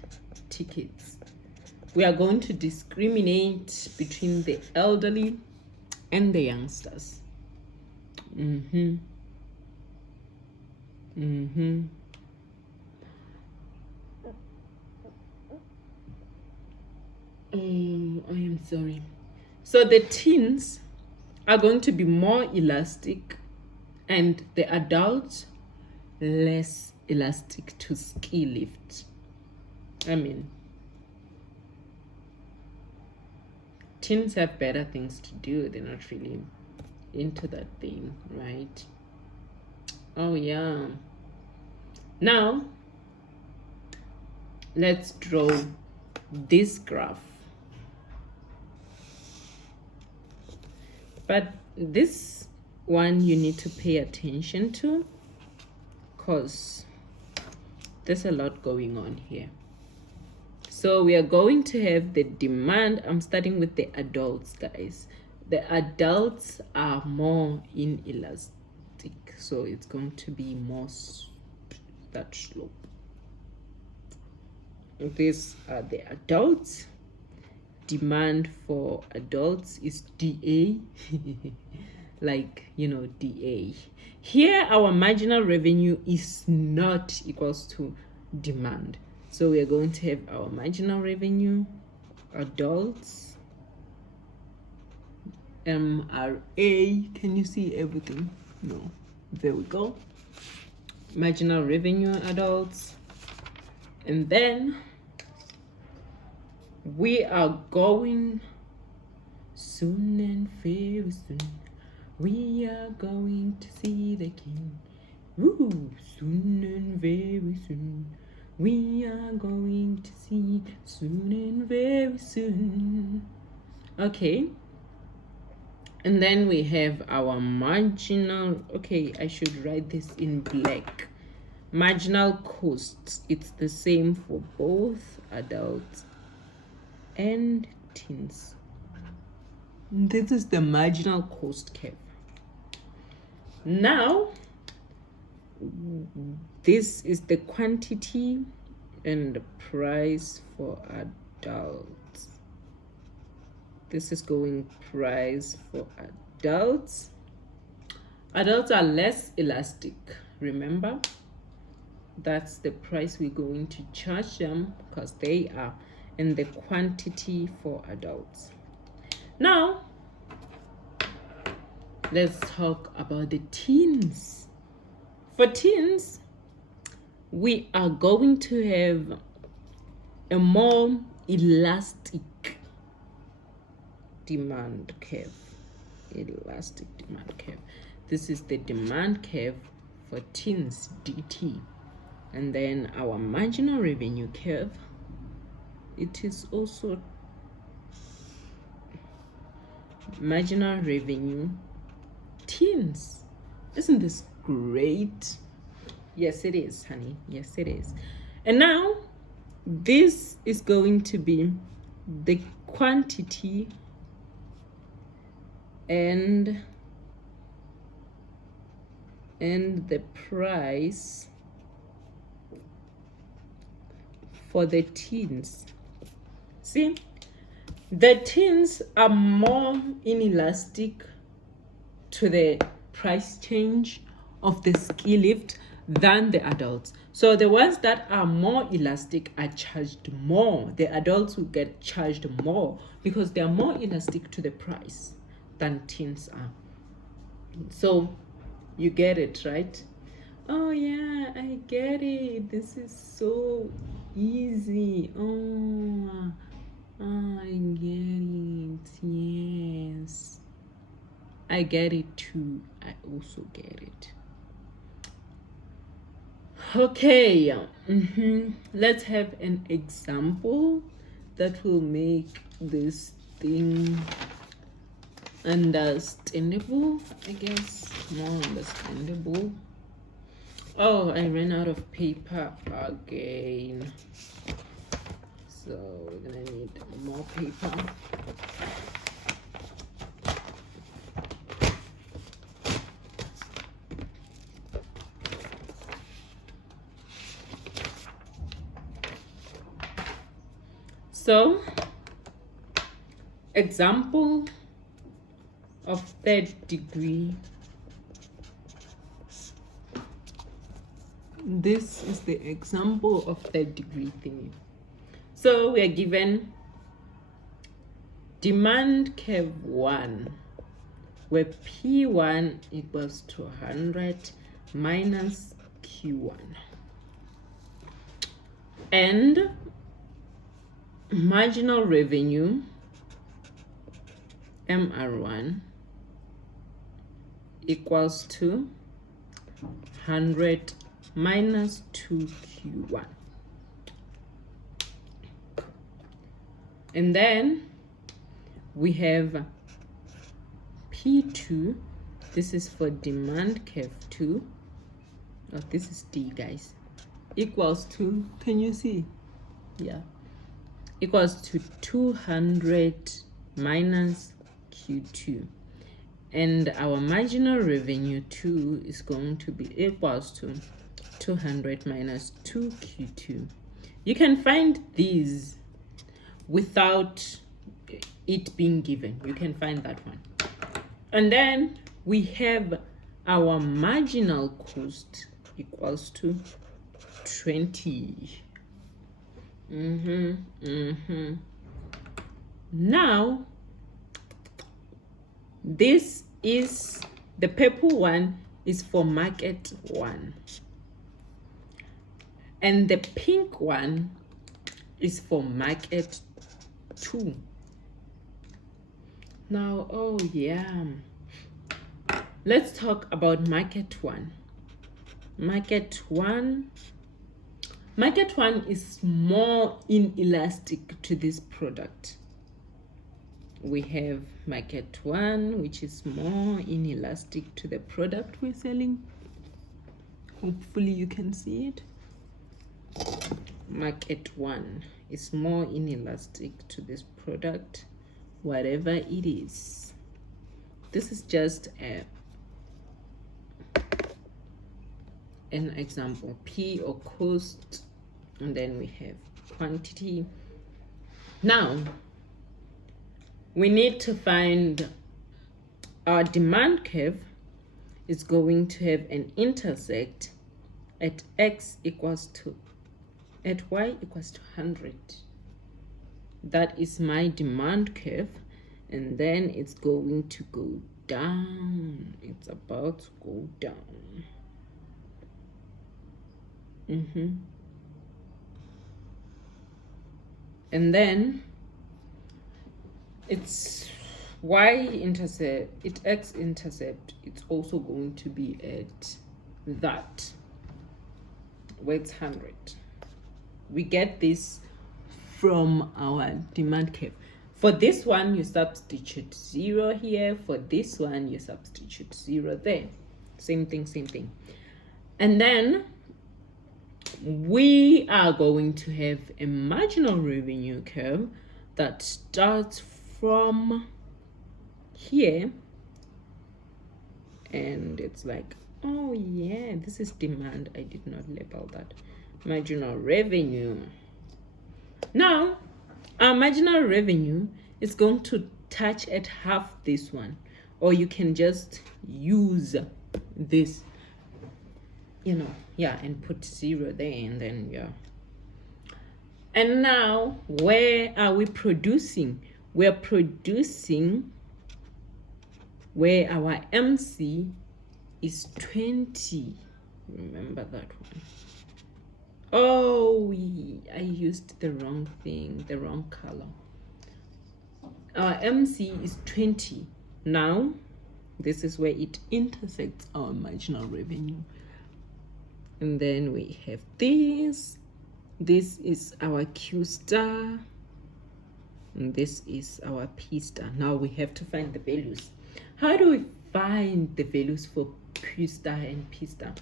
tickets. We are going to discriminate between the elderly and the youngsters. I am sorry. So the teens are going to be more elastic, and the adults less elastic to ski lift. I mean, teens have better things to do. They're not really into that thing, right? Oh yeah. Now let's draw this graph. But this one you need to pay attention to, because there's a lot going on here. So we are going to have the demand. I'm starting with the adults, guys. The adults are more inelastic, so it's going to be more that slope. These are the adults. Demand for adults is DA. Like, you know, DA. Here our marginal revenue is not equals to demand. So we are going to have our marginal revenue, adults, MRA. Can you see everything? No. There we go. Marginal revenue, adults. And then we are going soon and very soon. We are going to see the king. Woo! Soon and very soon. We are going to see soon and very soon. Okay. And then we have our marginal. Okay, I should write this in black. Marginal costs. It's the same for both adults and teens. This is the marginal cost curve. Now, this is the quantity and the price for adults. This is going price for adults. Adults are less elastic, remember? That's the price we're going to charge them, because they are, and the quantity for adults. Now, let's talk about the teens. For teens, we are going to have a more elastic demand curve. Elastic demand curve. This is the demand curve for teens, DT. And then our marginal revenue curve, it is also marginal revenue teens. Isn't this great? Yes, it is, honey. Yes, it is. And now this is going to be the quantity and the price for the teens. See, the teens are more inelastic to the price change of the ski lift than the adults. So the ones that are more elastic are charged more. The adults will get charged more because they are more elastic to the price than teens are. So you get it, right? Oh yeah, I get it. This is so easy. Oh, I get it. Yes, I get it too. I also get it. Okay, let's have an example that will make this thing understandable, I guess, more understandable. Oh, I ran out of paper again, so we're gonna need more paper. So, example of third degree. This is the example of third degree thing. So we are given demand curve 1, where P1 equals to 100 minus Q1. And marginal revenue, MR1, equals to 100 minus 2Q1. And then we have P2. This is for demand curve 2. Oh, this is D, guys. Equals to, can you see? Yeah. Equals to 200 minus Q2. And our marginal revenue 2 is going to be equals to 200 minus 2Q2. You can find these without it being given. You can find that one. And then we have our marginal cost equals to 20. Now, this is the purple one is for market 1. And the pink one is for market 2. Now, oh yeah, let's talk about market 1. Market 1 is more inelastic to this product. We have market 1, which is more inelastic to the product we're selling. Hopefully you can see it. Market 1 is more inelastic to this product, whatever it is. This is just an example. P or cost, and then we have quantity. Now we need to find our demand curve is going to have an intersect at x equals to, at y equals to 100. That is my demand curve, and then it's going to go down. It's about to go down. And then it's y-intercept, it's x-intercept, it's also going to be at that, where it's 100. We get this from our demand curve. For this one, you substitute 0 here. For this one, you substitute 0 there. Same thing, same thing. And then we are going to have a marginal revenue curve that starts from here, and it's like, oh yeah, this is demand. I did not label that. Marginal revenue. Now our marginal revenue is going to touch at half this one, or you can just use this, you know, yeah, and put 0 there, and then yeah. And now where are we producing? We're producing where our MC is 20. Remember that one. Oh, I used the wrong thing, the wrong color. Our MC is 20. Now this is where it intersects our marginal revenue. And then we have this. This is our Q star. And this is our P star. Now we have to find the values. How do we find the values for Q star and P star?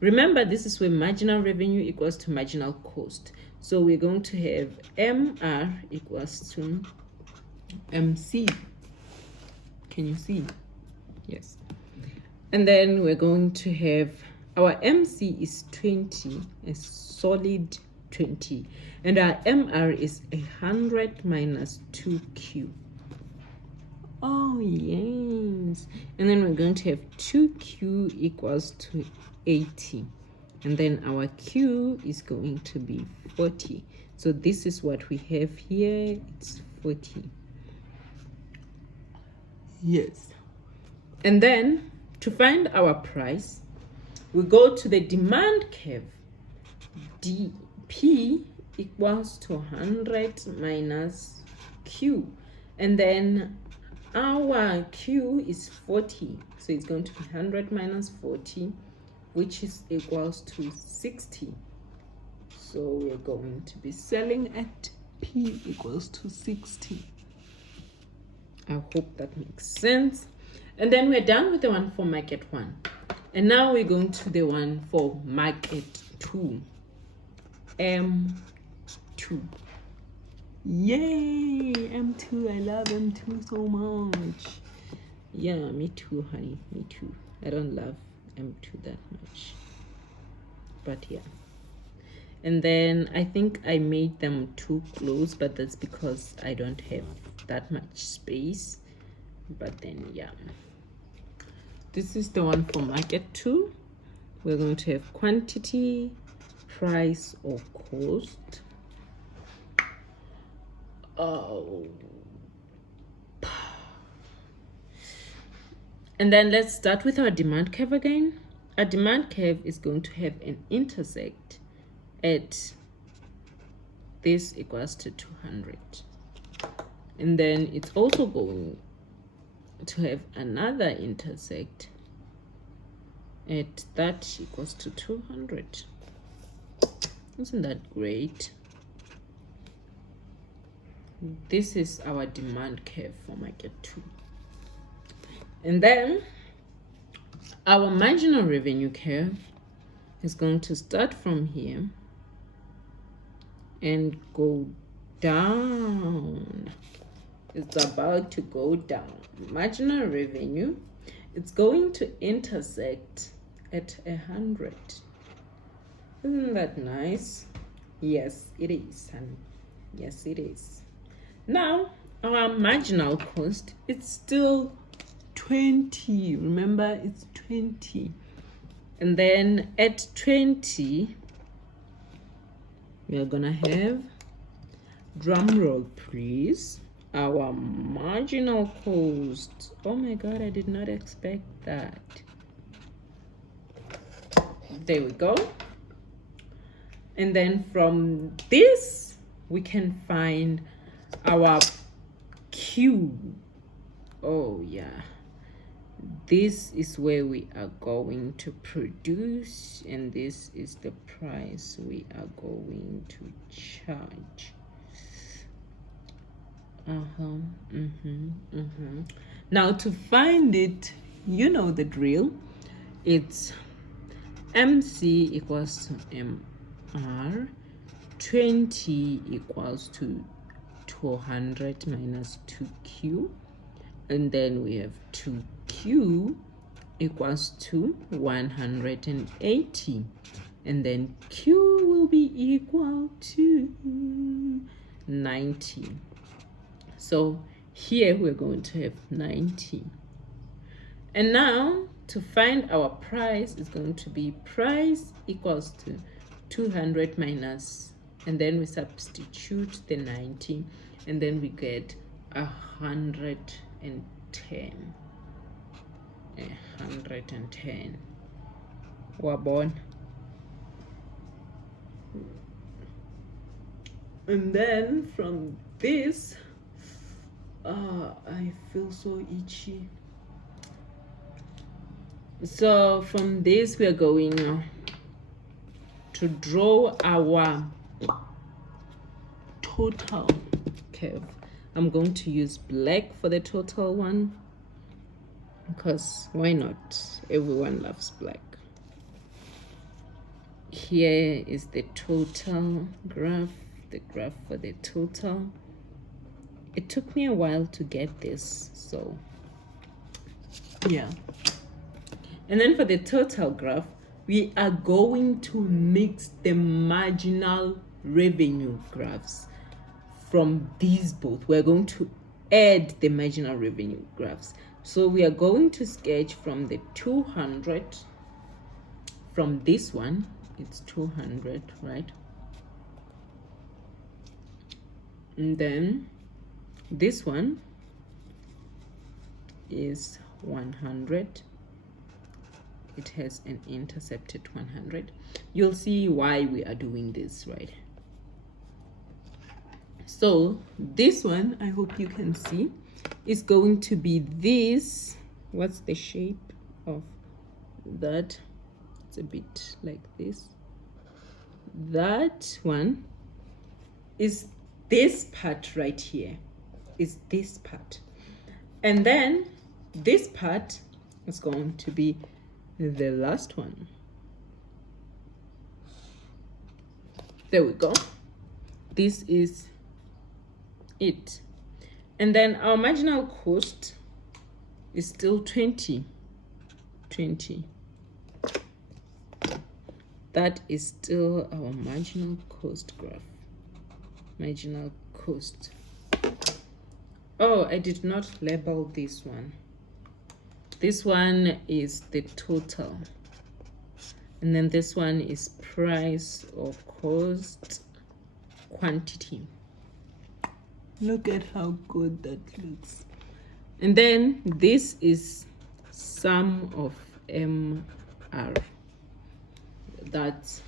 Remember, this is where marginal revenue equals to marginal cost. So we're going to have MR equals to MC. Can you see? Yes. And then we're going to have our MC is 20, a solid 20. And our MR is 100 minus 2Q. Oh, yes. And then we're going to have 2Q equals to 80. And then our Q is going to be 40. So this is what we have here. It's 40. Yes. And then to find our price, we go to the demand curve. P equals to 100 minus Q. And then our Q is 40. So it's going to be 100 minus 40, which is equals to 60. So we're going to be selling at P equals to 60. I hope that makes sense. And then we're done with the one for market 1. And now we're going to the one for market 2. M2. Yay! M2. I love M2 so much. Yeah, me too, honey. Me too. I don't love M2 that much. But yeah. And then I think I made them too close, but that's because I don't have that much space. But then yeah, this is the one for market 2. We're going to have quantity, price, or cost. Oh, and then let's start with our demand curve again. Our demand curve is going to have an intersect at this equals to 200, and then it's also going to have another intersect at that equals to 200. Isn't that great? This is our demand curve for market 2. And then our marginal revenue curve is going to start from here and go down. It's about to go down. Marginal revenue, it's going to intersect at 100. Isn't that nice? Yes, it is, honey. Yes, it is. Now, our marginal cost, it's still 20. Remember, it's 20. And then at 20, we are gonna have, drum roll please, our marginal cost. Oh my god, I did not expect that. There we go. And then from this, we can find our Q. Oh yeah, this is where we are going to produce, and this is the price we are going to charge. Now to find it, you know the drill. It's MC equals to MR, 20 equals to 200 minus 2Q, and then we have 2Q equals to 180, and then Q will be equal to 90. So here we're going to have 90. And now to find our price is going to be price equals to 200 minus, and then we substitute the 90, and then we get 110. 110. We're born. And then from this, I feel so itchy. So from this, we are going to draw our total curve. I'm going to use black for the total one, because why not? Everyone loves black. Here is the total graph, the graph for the total. It took me a while to get this, so yeah. And then for the total graph, we are going to mix the marginal revenue graphs from these both. We're going to add the marginal revenue graphs. So we are going to sketch from the 200, from this one, it's 200, right? And then this one is 100. It has an intercept at 100. You'll see why we are doing this, right? So this one, I hope you can see, is going to be this. What's the shape of that? It's a bit like this. That one is this part right here, is this part. And then this part is going to be the last one. There we go. This is it. And then our marginal cost is still 20. That is still our marginal cost graph. Marginal cost. Oh, I did not label this one. This one is the total. And then this one is price or cost quantity. Look at how good that looks. And then this is sum of MR. That's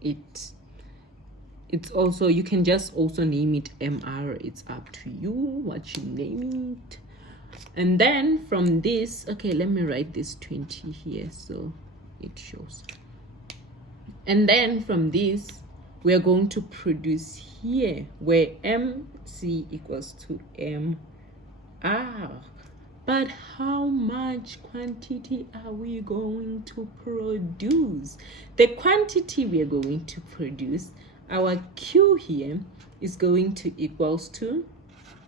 it. It's also, you can just also name it MR. It's up to you what you name it. And then from this, okay, let me write this 20 here so it shows. And then from this, we are going to produce here where MC equals to MR. But how much quantity are we going to produce? The quantity we are going to produce, our Q here is going to equals to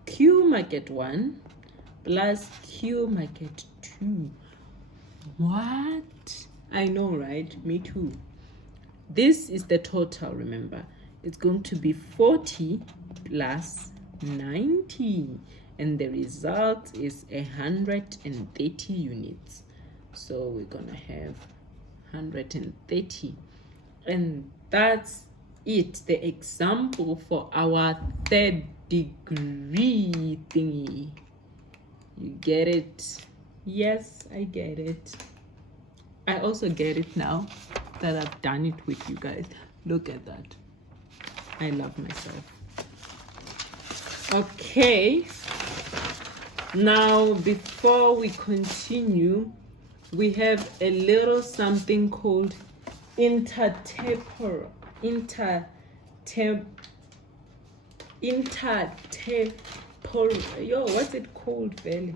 Q market 1 plus Q market 2. What? I know, right? Me too. This is the total, remember. It's going to be 40 plus 90. And the result is 130 units. So we're gonna have 130. And that's it, the example for our third degree thingy. You get it? Yes, I get it. I also get it now that I've done it with you guys. Look at that. I love myself. Okay. Now, before we continue, we have a little something called intertemporal. Yo, what's it called, Belly?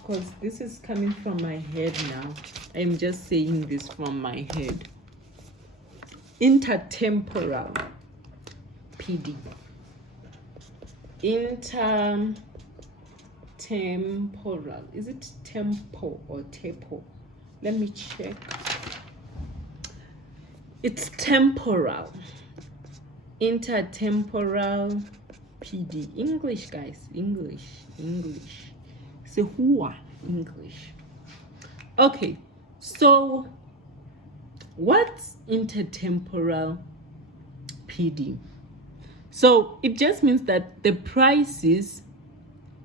Because this is coming from my head now. I'm just saying this from my head. Intertemporal PD. Intertemporal. Is it tempo or tepo? Let me check. It's temporal. Intertemporal PD. English, guys. English. Sehua English. Okay, so what's intertemporal PD? So it just means that the prices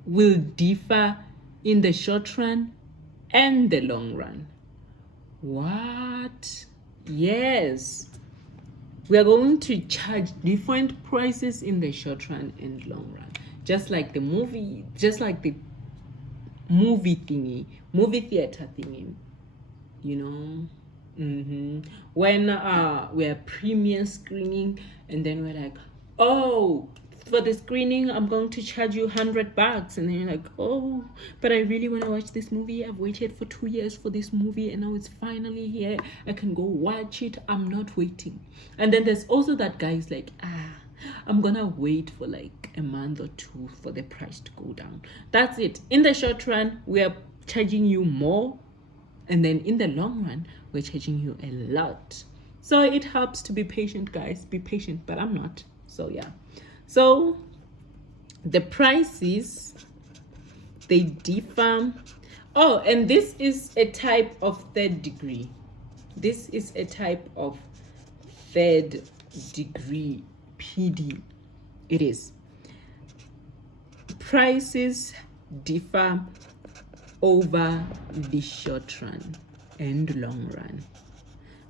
will differ in the short run and the long run. What? Yes. We are going to charge different prices in the short run and long run. Just like the movie thingy, movie theater thingy, you know. When we're premiere screening, and then we're like, oh, for the screening I'm going to charge you $100, and then you're like, oh, but I really want to watch this movie. I've waited for 2 years for this movie, and now it's finally here. I can go watch it. I'm not waiting. And then there's also that guy who's like, I'm gonna wait for like a month or two for the price to go down. That's it. In the short run, we are charging you more, and then in the long run, we're charging you a lot. So it helps to be patient, guys. Be patient, but I'm not. So yeah. So the prices, they differ. Oh, and this is a type of third degree. This is a type of third degree PD. It is. Prices differ over the short run and long run.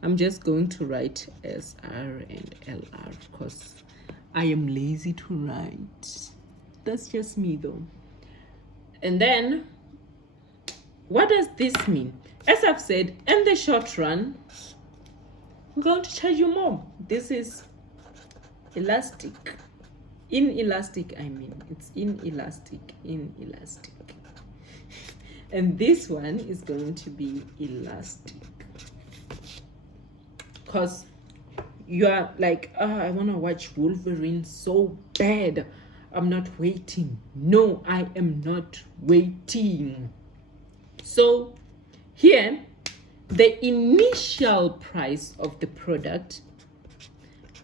I'm just going to write SR and LR because I am lazy to write. That's just me though. And then, what does this mean? As I've said, in the short run, I'm going to charge you more. This is elastic. Inelastic, I mean. It's inelastic. And this one is going to be elastic. Because you are like, I want to watch Wolverine so bad. I'm not waiting. No, I am not waiting. So here, the initial price of the product,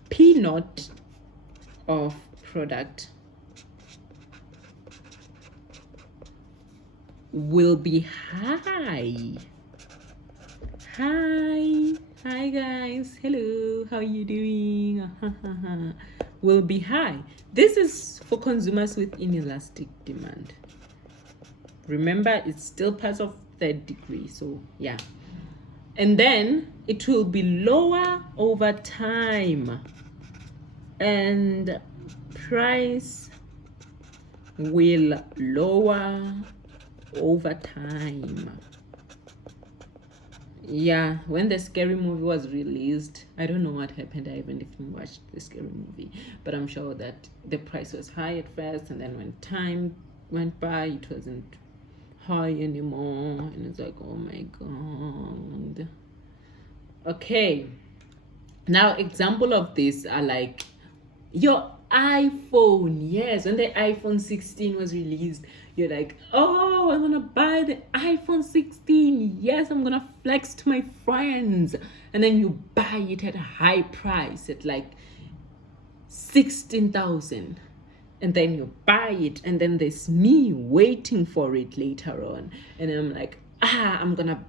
P naught of product, will be high. Hi guys, hello, how are you doing? Will be high. This is for consumers with inelastic demand. Remember, it's still part of third degree, so yeah. And then it will be lower over time, and price will lower over time. Yeah, when the scary movie was released, I don't know what happened. I haven't even watched the scary movie, but I'm sure that the price was high at first, and then when time went by, it wasn't high anymore, and it's like, oh my god. Okay, now example of this are like your iPhone. Yes, when the iPhone 16 was released, you're like, oh, I want to buy the iPhone 16. Yes, I'm gonna flex to my friends. And then you buy it at a high price at like 16,000. And then you buy it, and then there's me waiting for it later on, and I'm like, I'm gonna